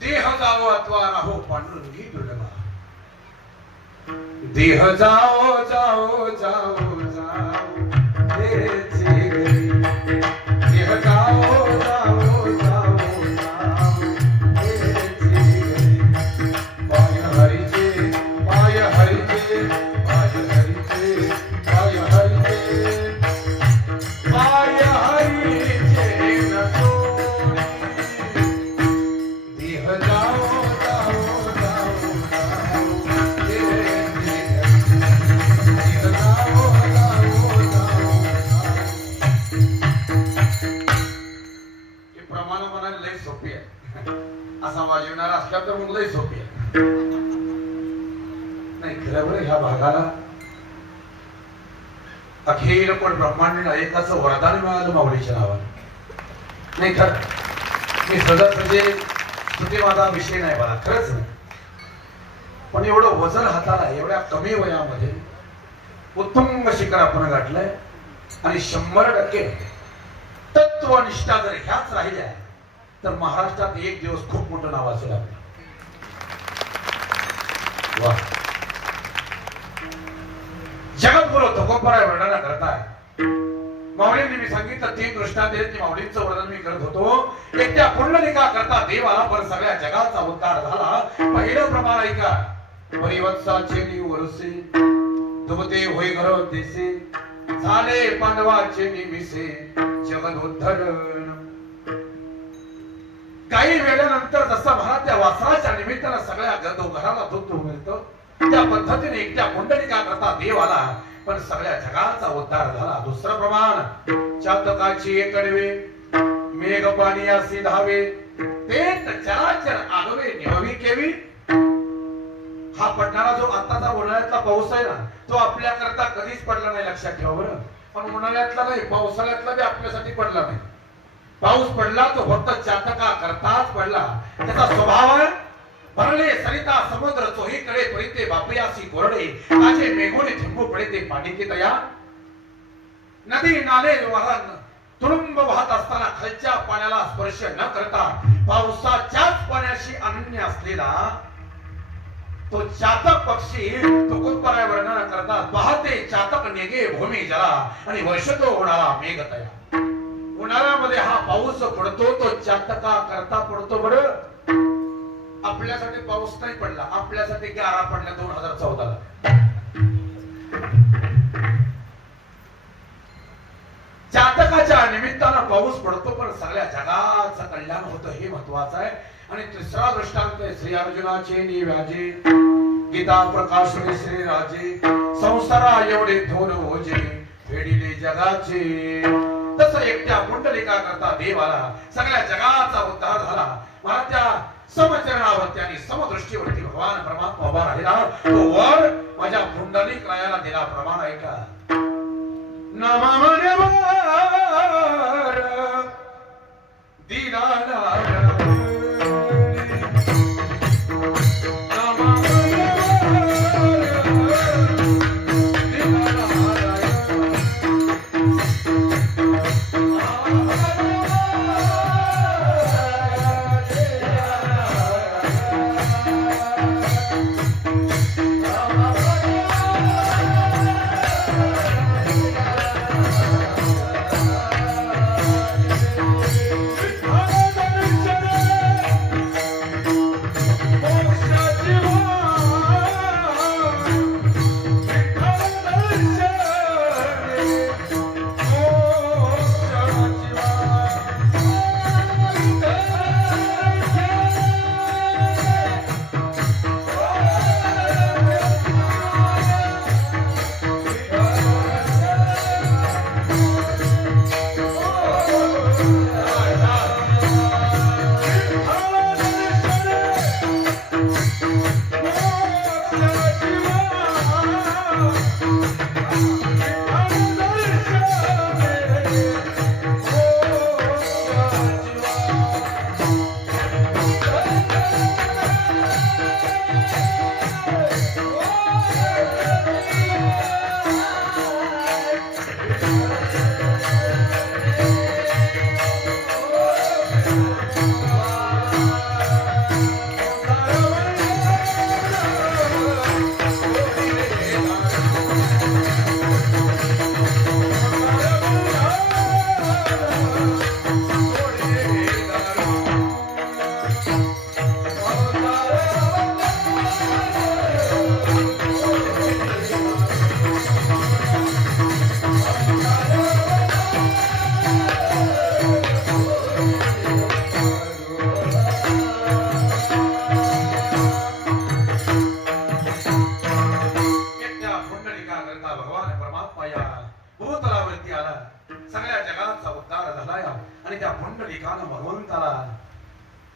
देह जावो अथवा राहो पांडुरंगी दुर्लभा. देह जाओ जाओ जाओ जाओ देहचे घरी. देह जाओ जाओ जाओ जाओ देहचे घरी. पाय हरीचे पाय हरीचे पाय हरीचे पाय हरीचे पाय हरीचे न सोडी. देह जाओ जाओ जाओ जाओ देहचे घरी. देह जाओ जाओ जाओ जाओ. हे प्रमाण म्हणायला लय सोपी आहे. असा वाजवणारा असला तर मग लय सोपी आहे. नाही खरं बरं ह्या भागाला अखिल पण ब्रह्मांड एकाचं वरदान मिळालं माऊलीच्या नावाने. नाही खरं मी सहजासहजी स्तुती माझा विषय नाही मला खरंच नाही, पण एवढं वजन हाताला एवढ्या कमी वयामध्ये उत्तुंग शिखर आपण गाठलंय आणि 100% तत्वनिष्ठा जर ह्याच राहिल्या तर महाराष्ट्रात एक दिवस खूप मोठं नाव असेल आपलं. वा जगद्गुरु तुकोबराय वर्णन करताय. माऊलींनी मी सांगितलं 3 दृष्टांत दिले की माऊलींचं वर्णन मी करत होतो. एकट्या पुंडलिका करता देव आला पण सगळ्या जगाचा उद्धार झाला. पहिलं प्रमाण ऐका. परिवत्साचे निवरसे दुबते होय घर देसे झाले पांडवाचे निमिसे जगद उद्धरण. काही वेळानंतर जसं महाराज वासराच्या निमित्तानं सगळ्या घराला दूध मिळतं त्या पद्धतीने एकट्या पुंडलिका करता देव आला पण सगळ्या जगाचा उद्धार झाला. दुसरं प्रमाण चातकाची कडवे मेघ पाणी असे धावे पेट चराचर आगवे निववी केवी. हा पडणारा जो आताचा उन्हाळ्यातला पाऊस आहे ना तो आपल्या करता कधीच पडला नाही, लक्षात ठेवा बरं. पण उन्हाळ्यातला नाही पावसाळ्यातला बी आपल्यासाठी पडला नाही. पाऊस पडला तो फक्त चातका करताच पडला. त्याचा स्वभाव आहे भरले सरिता समुद्र चोहीकडे परिते बापयासी कोरडे आजे मेघोने थिंबू पडते पाणी की तया. नदी नाले वाहन तुडुंब वाहत असताना खालच्या पाण्याला स्पर्श न करता पावसाच्याच पाण्याशी अनन्य असलेला तो चातक पक्षी तुकोबराय वर्णन करतात. पाहते चातक नेगे भूमी जला आणि वर्षतो होणारा मेघ तया. उन्हाळ्यामध्ये हा पाऊस पडतो तो चातका करता पडतो बरं. आपल्यासाठी पाऊस नाही पडला, आपल्यासाठी गारा पडल्या 2014 ला. चातकाच्या निमित्तानं पाऊस पडतो पण सगळ्या जगाचं कल्याण होतं हे महत्वाचं आहे. आणि तिसरा दृष्टांत श्री अर्जुनाचे निव्याजे गीता प्रकाश श्री राजे संसारा एवढे थोर ओझे फेडिले जगाचे. तसं एकट्या पुंडलिका करता देव आला सगळ्या जगाचा उद्धार झाला. मला त्या समचरणावरती आणि समदृष्टीवरती भगवान परमात्मा उभा राहिला. तो वर माझ्या पुंडलिक रायाला दिला. प्रमाण ऐका. नमः दीनानाथ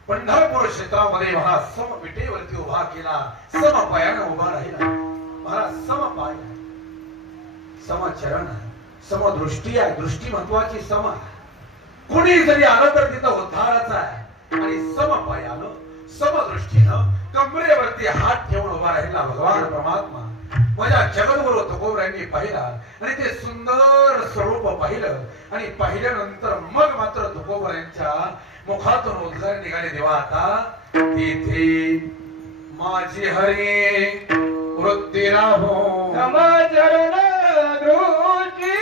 पंढरपूर क्षेत्रामध्ये महाराज सम विटेवरती उभा केला, सम पायाने उभा राहिला. महाराज सम पाय, सम चरण, समदृष्टी आहे, दृष्टी महत्वाची. सम कोणी जरी आलं तर तिथं उद्धाराचा आहे. आणि समपाय आलं समदृष्टीनं कमरेवरती हात ठेवून उभा राहिला भगवान परमात्मा माझ्या जगद्गुरु तुकोबरायांनी पाहिला आणि ते सुंदर स्वरूप पाहिलं. आणि पाहिल्यानंतर मग मात्र तुकोबरायांच्या मुखातून उद्गार निघाले, देवा आता तिथे माझी हरी वृत्ती राहो समाचरण दृष्टी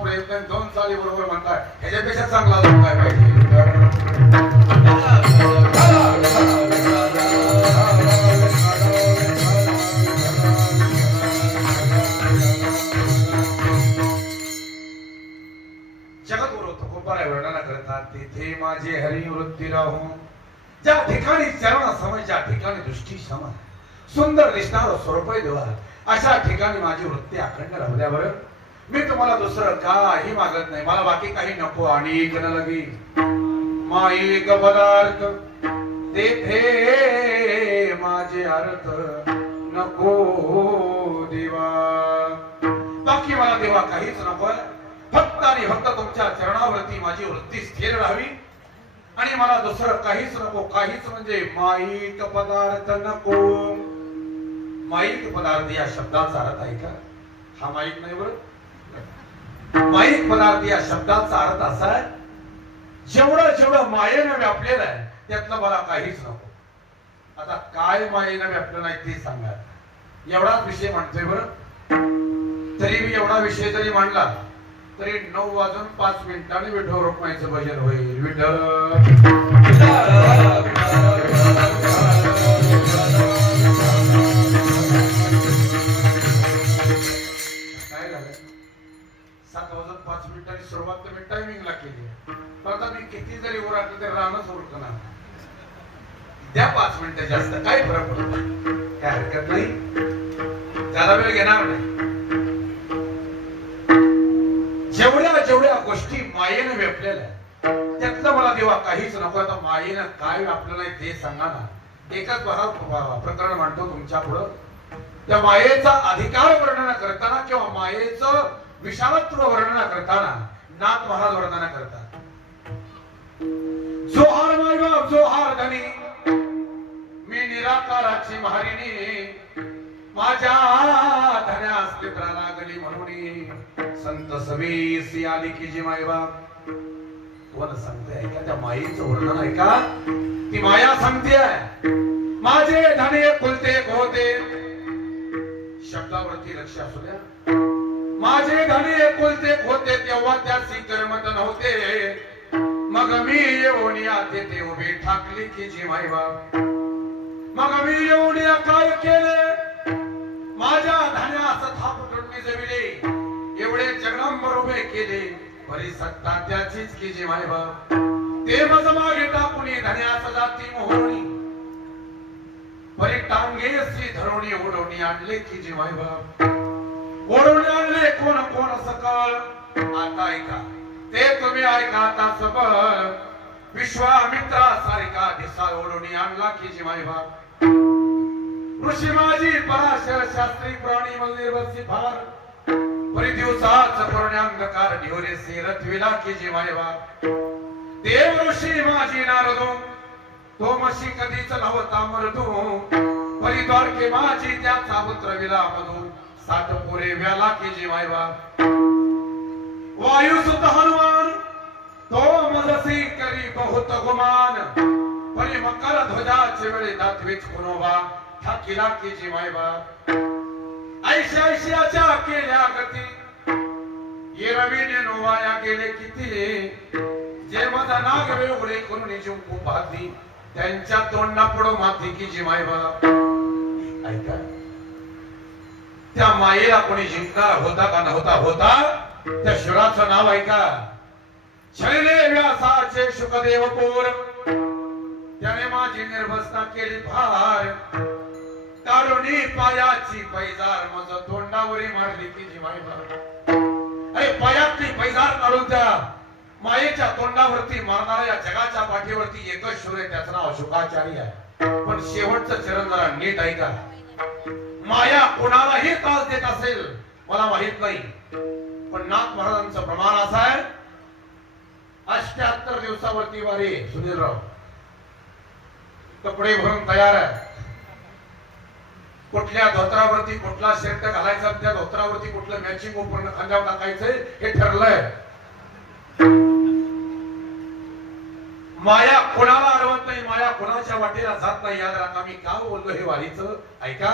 प्रयत्न 2 साली बरोबर म्हणताय ह्याच्यापेक्षा चांगला झाला काय पाहिजे. जगद्गुरु तुकोबाराय वर्णन करतात तिथे माझे हरी वृत्ती राहू. ज्या ठिकाणी चरण समय ज्या ठिकाणी दृष्टी समय सुंदर दिसणार स्वरूप देवा अशा ठिकाणी माझी वृत्ती अखंड राहू द्या बरं. मी तुम्हाला दुसरं काही मागत नाही, मला बाकी काही नको. आणि न लगी माईक पदार्थ तेथे माझे अर्थ नको देवा. बाकी बाकी मला देवा काहीच नकोय. फक्त आणि फक्त तुमच्या चरणावरती माझी वृत्ती स्थिर राहावी आणि मला दुसरं काहीच नको. काहीच म्हणजे माईक पदार्थ नको. माईक पदार्थ या शब्दाचा अर्थ आहे का? हा माईक नाही बरं. माईक पदार्थ या शब्दाचा अर्थ असा आहे, जेवढं जेवढं मायेनं व्यापलेलं आहे त्यातलं मला काहीच नको. आता काय मायेनं व्यापलं नाही ते सांगा. एवढाच विषय म्हणतोय बरं. तरी मी एवढा विषय जरी मांडला तरी 9:05 विठ्ठल रुक्माईचं भजन होईल. विठ्ठल काय झालं? 7:05 सुरुवात तर मी टायमिंगला केली. पण आता मी किती जरी ओरडलं तरी राहणंच उरकणार. द्या 5 मिनिटं जास्त, काय फरक पडतो? काय हरकत नाही, ज्यादा वेळ घेणार नाही. जेवढ्या जेवढ्या गोष्टी मायेनं व्यापलेल्या त्यातलं मला देवा काहीच नको. आता मायेनं काय व्यापलं नाही ते सांगा ना. एकच प्रकरण मांडतो तुमच्या पुढं. त्या मायेचा अधिकार वर्णन करताना किंवा मायेचं विशालत्व वर्णन करताना नाथ महाराज वर्णन करतात. जोहार मायबाप जोहार धनी, मी निराकाराची महारिणी, माझ्या धन्यास मित्राला गली म्हणून संत सवेसी आली की जी मायबाप. कोण सांगते ऐका, त्या मायेचं वर्णन ऐका. ती माया सांगते माझे धने कुलते होते. शब्दावरती लक्ष असू द्या. माझे धने कुलते होते तेव्हा त्याची करमत नव्हते. मग मी येऊन आते ते उभी ठाकली की जी मायबाप. मग मी येऊन काय केले, माझ्या धान्यास थाप टोटणी जमिले. एवढे जगदंबर उभे केले, बरी सत्ता त्याचीच की जी मायबाप. ते मज मागे टाकून धान्यास जाती मोहणी, बरी टांगेसी धरवणी ओढवणी आणले की जी मायबाप. ओढवणी आणले कोण कोण सकळ. आता ऐका ते तुम्ही ऐका आता सबळ. विश्वामित्रा सारिका दिसा ओढवणी आणला की जी मायबाप. ऋषी माझी पराशर शास्त्री प्राणी मंदिर वसी फार. परी दिवसाच करुण्यांधकार ढिवरे रथविला की जी मायबाप. देव ऋषी माझी नारदो, तो मशी कधीच नव्हता मरदू. परी द्वारके माझी त्याचा पुत्र विला मधू. 7 पोरे व्याला की जी मायबाप. वायुसुत हनुमान, तो मजसी करी बहुत गुमान. परी मकर ध्वजाचे वेळी दातवीच कुणोबा ठाकिला की जी मायबाप. ऐशी ऐशियाच्या केल्या गती, ये रवीने नोवाया गेले किती. जे माझा नाग वेगळे करून जिंकू भाती, त्यांच्या तोंडा पडो माती की जी मायबाप. ऐका, त्या मायेला कोणी जिंकणार होता का नव्हता होता. त्या शिवराचं नाव ऐका. छळले व्यासाचे शुकदेव पोर, त्याने माझी निर्भसना केली फार. काढूनी पायाची पैजार मज तोंडावरी मारली की जी मायबाप. अरे पायातली पैजार काढून त्या मायेच्या तोंडावरती मारणाऱ्या जगाच्या पाठीवरती एकच शूर आहे, त्याचं नाव शुकाचार्य आहे. पण शेवटचं चरण जरा नीट ऐका. माया कोणालाही त्रास देत असेल मला माहित नाही, पण नाथ महाराजांचं प्रमाण असं आहे 78 दिवसावरती वारी. सुनीलराव कपडे भरून तयार आहे. कुठल्या धोत्रावरती कुठला शर्ट घालायचा, त्या धोत्रावरती कुठलं मॅचिंग उपकरण खांद्यावर टाकायचंय हे ठरलंय. माया कोणाला अडवत नाही, माया कोणाच्या वाटेला जात नाही. याद राखा. मी का बोललो हे वारीचं ऐका.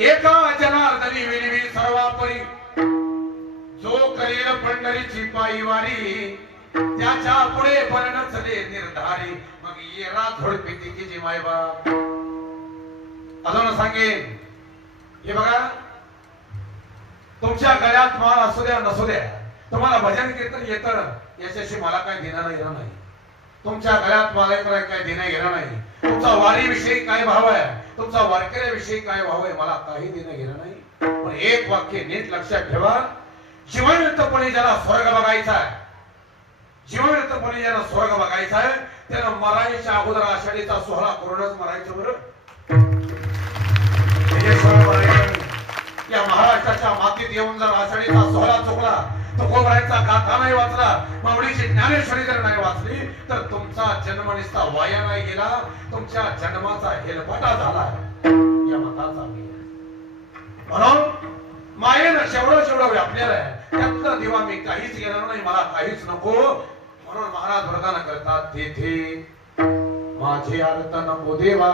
एका जनार्दनी विनवी सर्वापरी, जो करेल पंढरीची पायी वारी. त्याच्या पुढे पण नचले निर्धारी, मग येरा झोडपिती की जी मायबाप. अजून सांगेन हे बघा, तुमच्या गळ्यात माळ असू द्या नसू द्या, तुम्हाला भजन कीर्तन येतं याच्याशी मला काय देणं घेणं नाही. तुमच्या गळ्यात माळ काय देणं घेणं नाही. तुमचा वारी विषयी काय भाव आहे, तुमचा वारकऱ्याविषयी काय भाव आहे, मला काही देणं घेणं नाही. पण एक वाक्य नीट लक्षात ठेवा. जिवंतपणे ज्याला स्वर्ग बघायचा आहे, जिवंतपणे ज्याला स्वर्ग बघायचा आहे, त्याला मरायच्या अगोदर आषाढीचा सोहळा करूनच मरायचं बरं. या या महाराष्ट्राच्या मातीत येऊन जर आषाढीचा सोहळा चुकला, तुकोबरायांचा गाथा नाही वाचला, माऊलीची ज्ञानेश्वरी जर नाही वाचली, तर तुमचा जन्म निस्ता वाया नाही गेला, तुमच्या जन्माचा हेलपाटा झाला या मताचा मी. म्हणून मायेनं जेवढं व्यापलेलं आहे त्यातला दिवा मी काहीच घेणार नाही, मला काहीच नको. म्हणून महाराज वरदान करतात, तेथे माझे अर्थ नको देवा.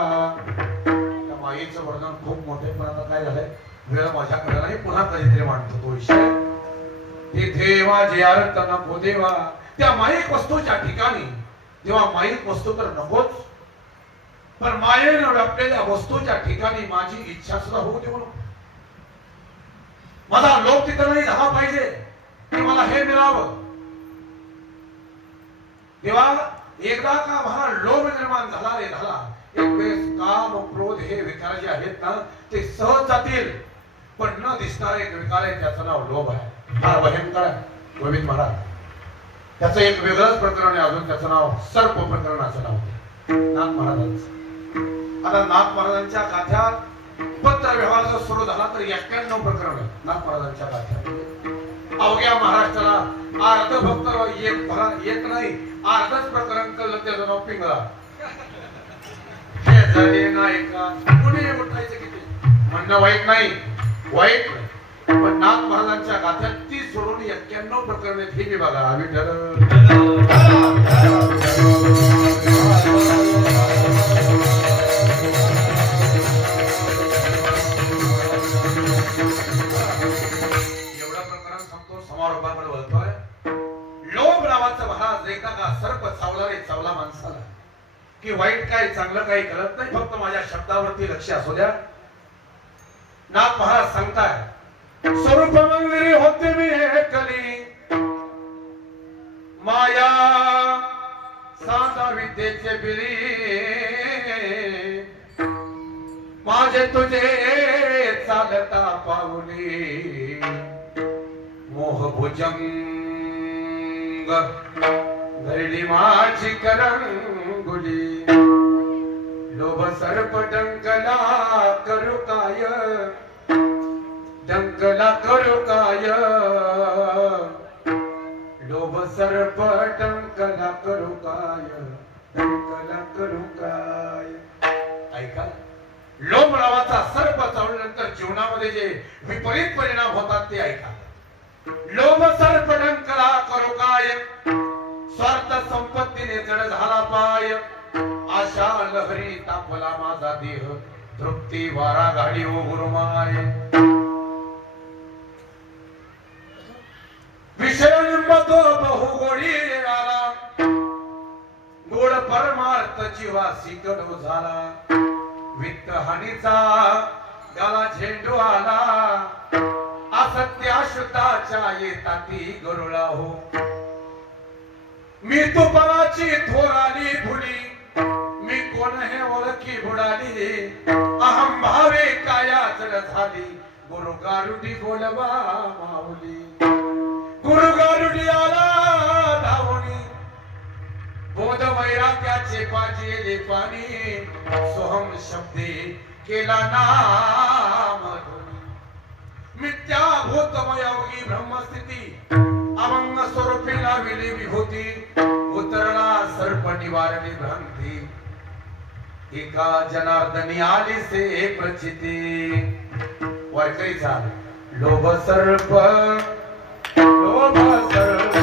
त्या मायेचं वर्णन खूप मोठे, पण आता काय झालंय, वेळ माझ्याकडे नाही, पुन्हा कधीतरी मांडतो तो विषय. तेथे माझे अर्थ नको देवा. त्या माईक वस्तूच्या ठिकाणी तेव्हा माईक वस्तू तर नकोच, पण मायेनं व्यापलेल्या वस्तूच्या ठिकाणी माझी इच्छा सुद्धा होऊ देऊ नको. माझा लोभ तिथं नाही झाला पाहिजे की मला हे मिळावं. तेव्हा एकदा का मला लोभ निर्माण झाला रे झाला, एक वेळेस काम क्रोध हे विकार जे आहेत ना ते सहज जातील, पण न दिसणारे एक विकार आहे, त्याचं नाव लोभ आहे. फार भयंकर आहे गोविंद महाराज. त्याचं एक वेगळंच प्रकरण आहे, अजून त्याचं नाव सर्प प्रकरण असं नाव नाथ महाराजांचं. आता नाथ महाराजांच्या गाथ्यात पत्र व्यवहार जर सुरू झाला तर 91 प्रकरण आहे नाथ महाराजांच्या गाथ्यात. अवघ्या महाराष्ट्राला अर्ध फक्त एक नाही अर्धच प्रकरण कळलं, त्याचं नाव पिंगळा. हे झाले नाही का कुणी उठायचं किती म्हणणं वाईट नाही, वाईट नाही, पण नाथ महाराजांच्या गाथ्यात 30 सोडून 91 प्रकरण आहेत. हे मी बघा विठ्ठल समारोपाकडे बोलतोय. लोभ नावाचा महाराज एका का सर्प चावला रे चावला माणसाला, की वाईट काय चांगलं काही कळत नाही, फक्त माझ्या शब्दावरती लक्ष असू द्या. नाथ महाराज सांगताय, स्वरूप मंदिरी होते मी एकली, माया साधा विद्येचे बिली, माझे तुझे चालता पाऊली, मोह भुजंग धरली माझी करंगुली, लोभ सर्प डंकला करू काय, डंकला करू काय, लोभ सर्प डंकला करू काय, डंकला करू काय. ऐका, लोभ नावाचा सर्प चावल्यानंतर जीवनामध्ये जे विपरीत परिणाम होतात ते ऐका. लोभ सर्प डंकला करू काय, स्वार्थ संपत्तीने जड झाला पाय, आशा लहरी तापला माझा देह, तृप्ती वारा गाडी ओ गुरुमाय, विषय निंबतो बहु गोडी आला, गोड परमार्थ जीवासी कडू झाला, वित्त हानीचा गाला झेंडू आला, असत्य अशुद्धाच्या येताती गरुळा हो, मी तुपाची थोराली भुली, मी कोण हे ओळखी बुडाली, अहम भावे काया जड झाली, गुरु गारुडी बोलवा माऊली, गुरु गारुडी आला धावणी, बोध वैराग्याचे पाजेले पाणी, सोहम शब्दे केला नाम ध्वनी, मिथ्या भूतमयोगी ब्रह्मस्थिती, अभंग स्वरूपी लाविली विभूती, उतरला सर्प निवारणी भ्रांती, एका जनार्दनी आली से प्रचिती. वारकरीचा लोभ सर्प, लोभ सर्प,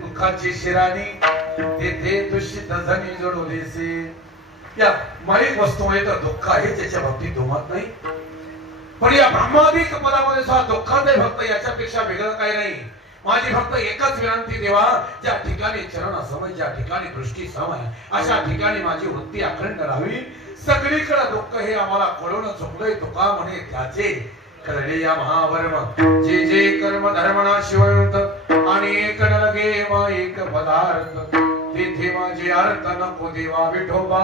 दुःखाची शिराणी तेथे दूषित झनी जोडू देसे, या माईक वस्तूमुळे तर दुःख आहे त्याच्या बाबतीत दुमत नाही, पण या ब्रह्मादिक पदामध्ये सुद्धा दुःखात आहे फक्त, याच्यापेक्षा वेगळं काही नाही. माझी फक्त एकच विनंती देवा, ज्या ठिकाणी चरण समय, ज्या ठिकाणी दृष्टी समय, अशा ठिकाणी माझी वृत्ती अखंड राहावी. सगळीकडे दुःख हे आम्हाला कळून चुकलोय, तुका म्हणे त्याचे कळले या महावर्म. जे जे कर्म धर्मना शिवंत आणि एक नगे एक पदार्थ, तेथे माझे अर्थ नको देवा विठोबा.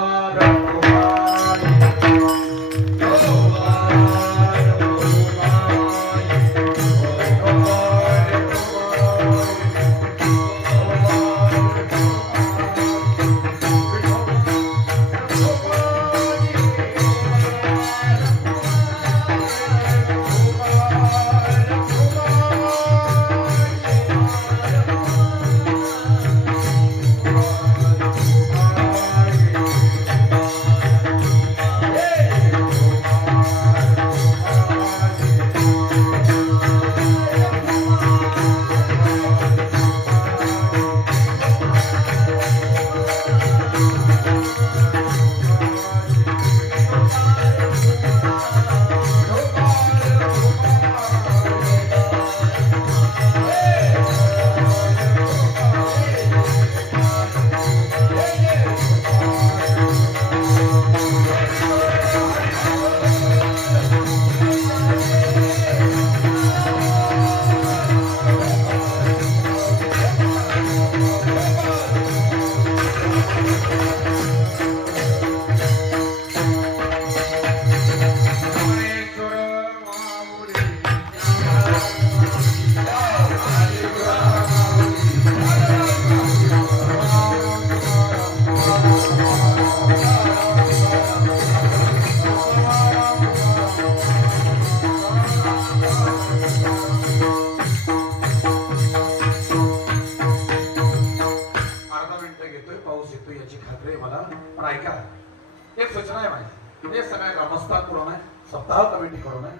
सप्ताह कमिटी करून आहे,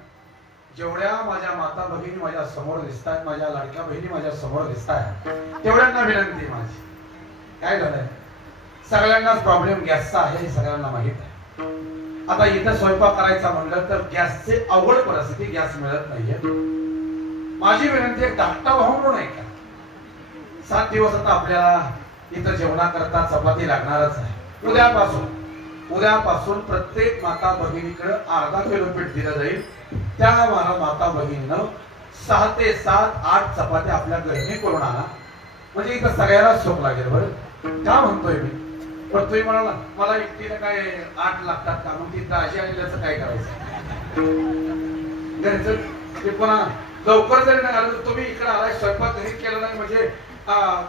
जेवढ्या माझ्या माता भगिनी माझ्या समोर दिसतात, माझ्या लाडक्या बहिणी माझ्या समोर दिसतात, तेवढ्यांना विनंती माझी. काय झालंय, सगळ्यांनाच प्रॉब्लेम गॅसचा आहे हे सगळ्यांना माहित आहे. आता इथं स्वयंपाक करायचा म्हणलं तर गॅसचे अवघड परिस्थिती, गॅस मिळत नाहीये. माझी विनंती एक धाकटा भाऊ म्हणून आहे का, 7 दिवस आता आपल्याला इथं जेवणाकरता चपाती लागणारच आहे. उद्यापासून प्रत्येक माता भगिनीकडे अर्धा किलो पीठ दिलं जाईल. त्या माता भगिनीनं 6 ते 7, 8 चपात्या आपल्या घरी करून आणा, म्हणजे इथं सगळ्याला शोक लागेल. बरं का म्हणतोय मी, पण तुम्ही म्हणाला मला एकटीला काय 8 लागतात का, मग ती अशी आणि त्याचं काय करायचं घरचं ते. पण लवकर जरी नाही आलं तर तुम्ही इकडे आलाय, स्वयंपाक घरी केला नाही म्हणजे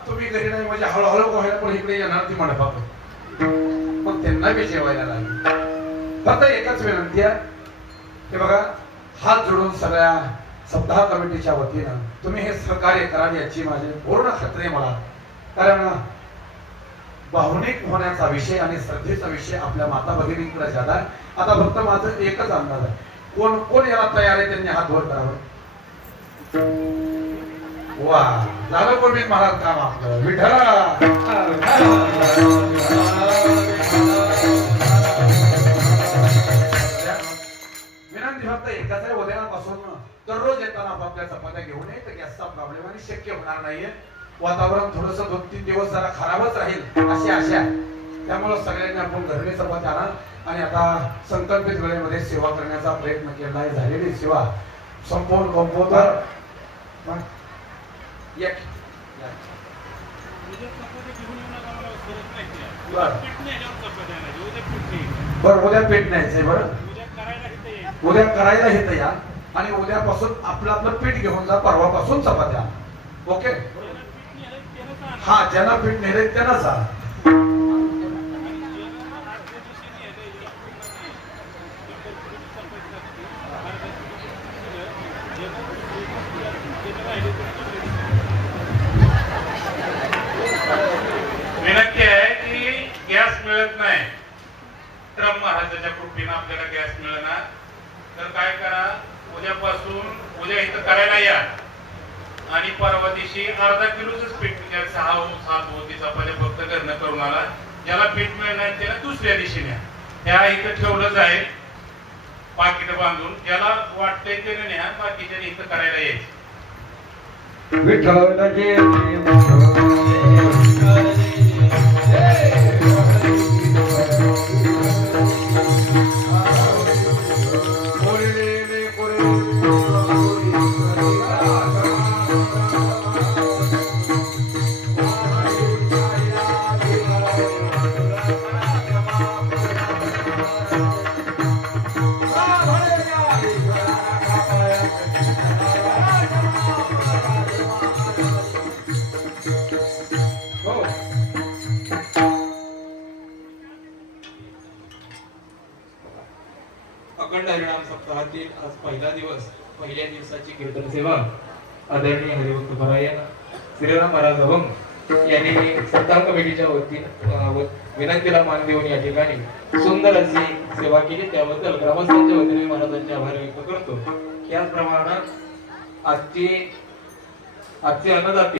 तुम्ही घरी नाही म्हणजे हळूहळू व्हायला पण इकडे येणार ती मंडपात, मग त्यांना बी जेवायला लागेल. फक्त एकच विनंती आहे, हे बघा, हात जोडून सगळ्या सप्ताह कमिटीच्या वतीनं तुम्ही हे सहकार्य कराल याची माझी पूर्ण खात्री आहे मला. कारण भावनिक होण्याचा विषय आणि श्रद्धेचा विषय आपल्या माता भगिनींकडे ज्यादा आहे. आता फक्त माझं एकच अंदाज आहे, कोण कोण याला तयार आहे त्यांनी हात वर करावं. वा, झालं कोणी महाराज काम आपलं. विठ्ठला विनंती फक्त एकच आहे, उद्यापासून दररोज येताना आपल्या चपात्या घेऊन ये, तर गॅसचा प्रॉब्लेम आणि शक्य होणार नाहीये. वातावरण थोडस 2-3 दिवस जरा खराबच राहील अशी आशा आहे. त्यामुळे सगळ्यांनी आपण घरी चपात्या आणा आणि आता संकल्पित वेळेमध्ये सेवा करण्याचा प्रयत्न केला आहे. झालेली सेवा संपूर्ण कंपोतर बरं, उद्या पीठ न्यायचंय. बरं, उद्या करायला येतं या, आणि उद्यापासून आपलं पीठ घेऊन जा, परवापासून चपात्या. ओके, हा, ज्यांना पीठ नेले त्यांना जा. विनंती आहे की गॅस मिळत नाही, ट्रम्प महाराजाच्या कृपेने आपल्याला गॅस मिळणार, तर काय करा, उद्या इथं करायला या आणि परवा दिवशी अर्धा किलोच पीठ 6-7 चपात्या फक्त घरनं करून आला. ज्याला पीठ मिळणार त्याला दुसऱ्या दिशेने ह्या इथं ठेवलंच आहे पाकिट बांधून, ज्याला वाटतंय त्याने न्या, बाकीच्याने इथं करायला यायचं. विठ्ठलाचे अखंड हरिनाम सप्ताहातील आज पहिला दिवस, पहिल्या दिवसाची कीर्तन सेवा आदरणीय हरिभक्त परायण श्रीराम महाराज अभंग यांनी सत्तांग कमिटीच्या वतीने विनंतीला मान देऊन या ठिकाणी सुंदर अशी सेवा केली, त्याबद्दल ग्रामस्थांच्या वतीने महाराजांचे आभार व्यक्त करतो. याचप्रमाणे आजची अन्नदाते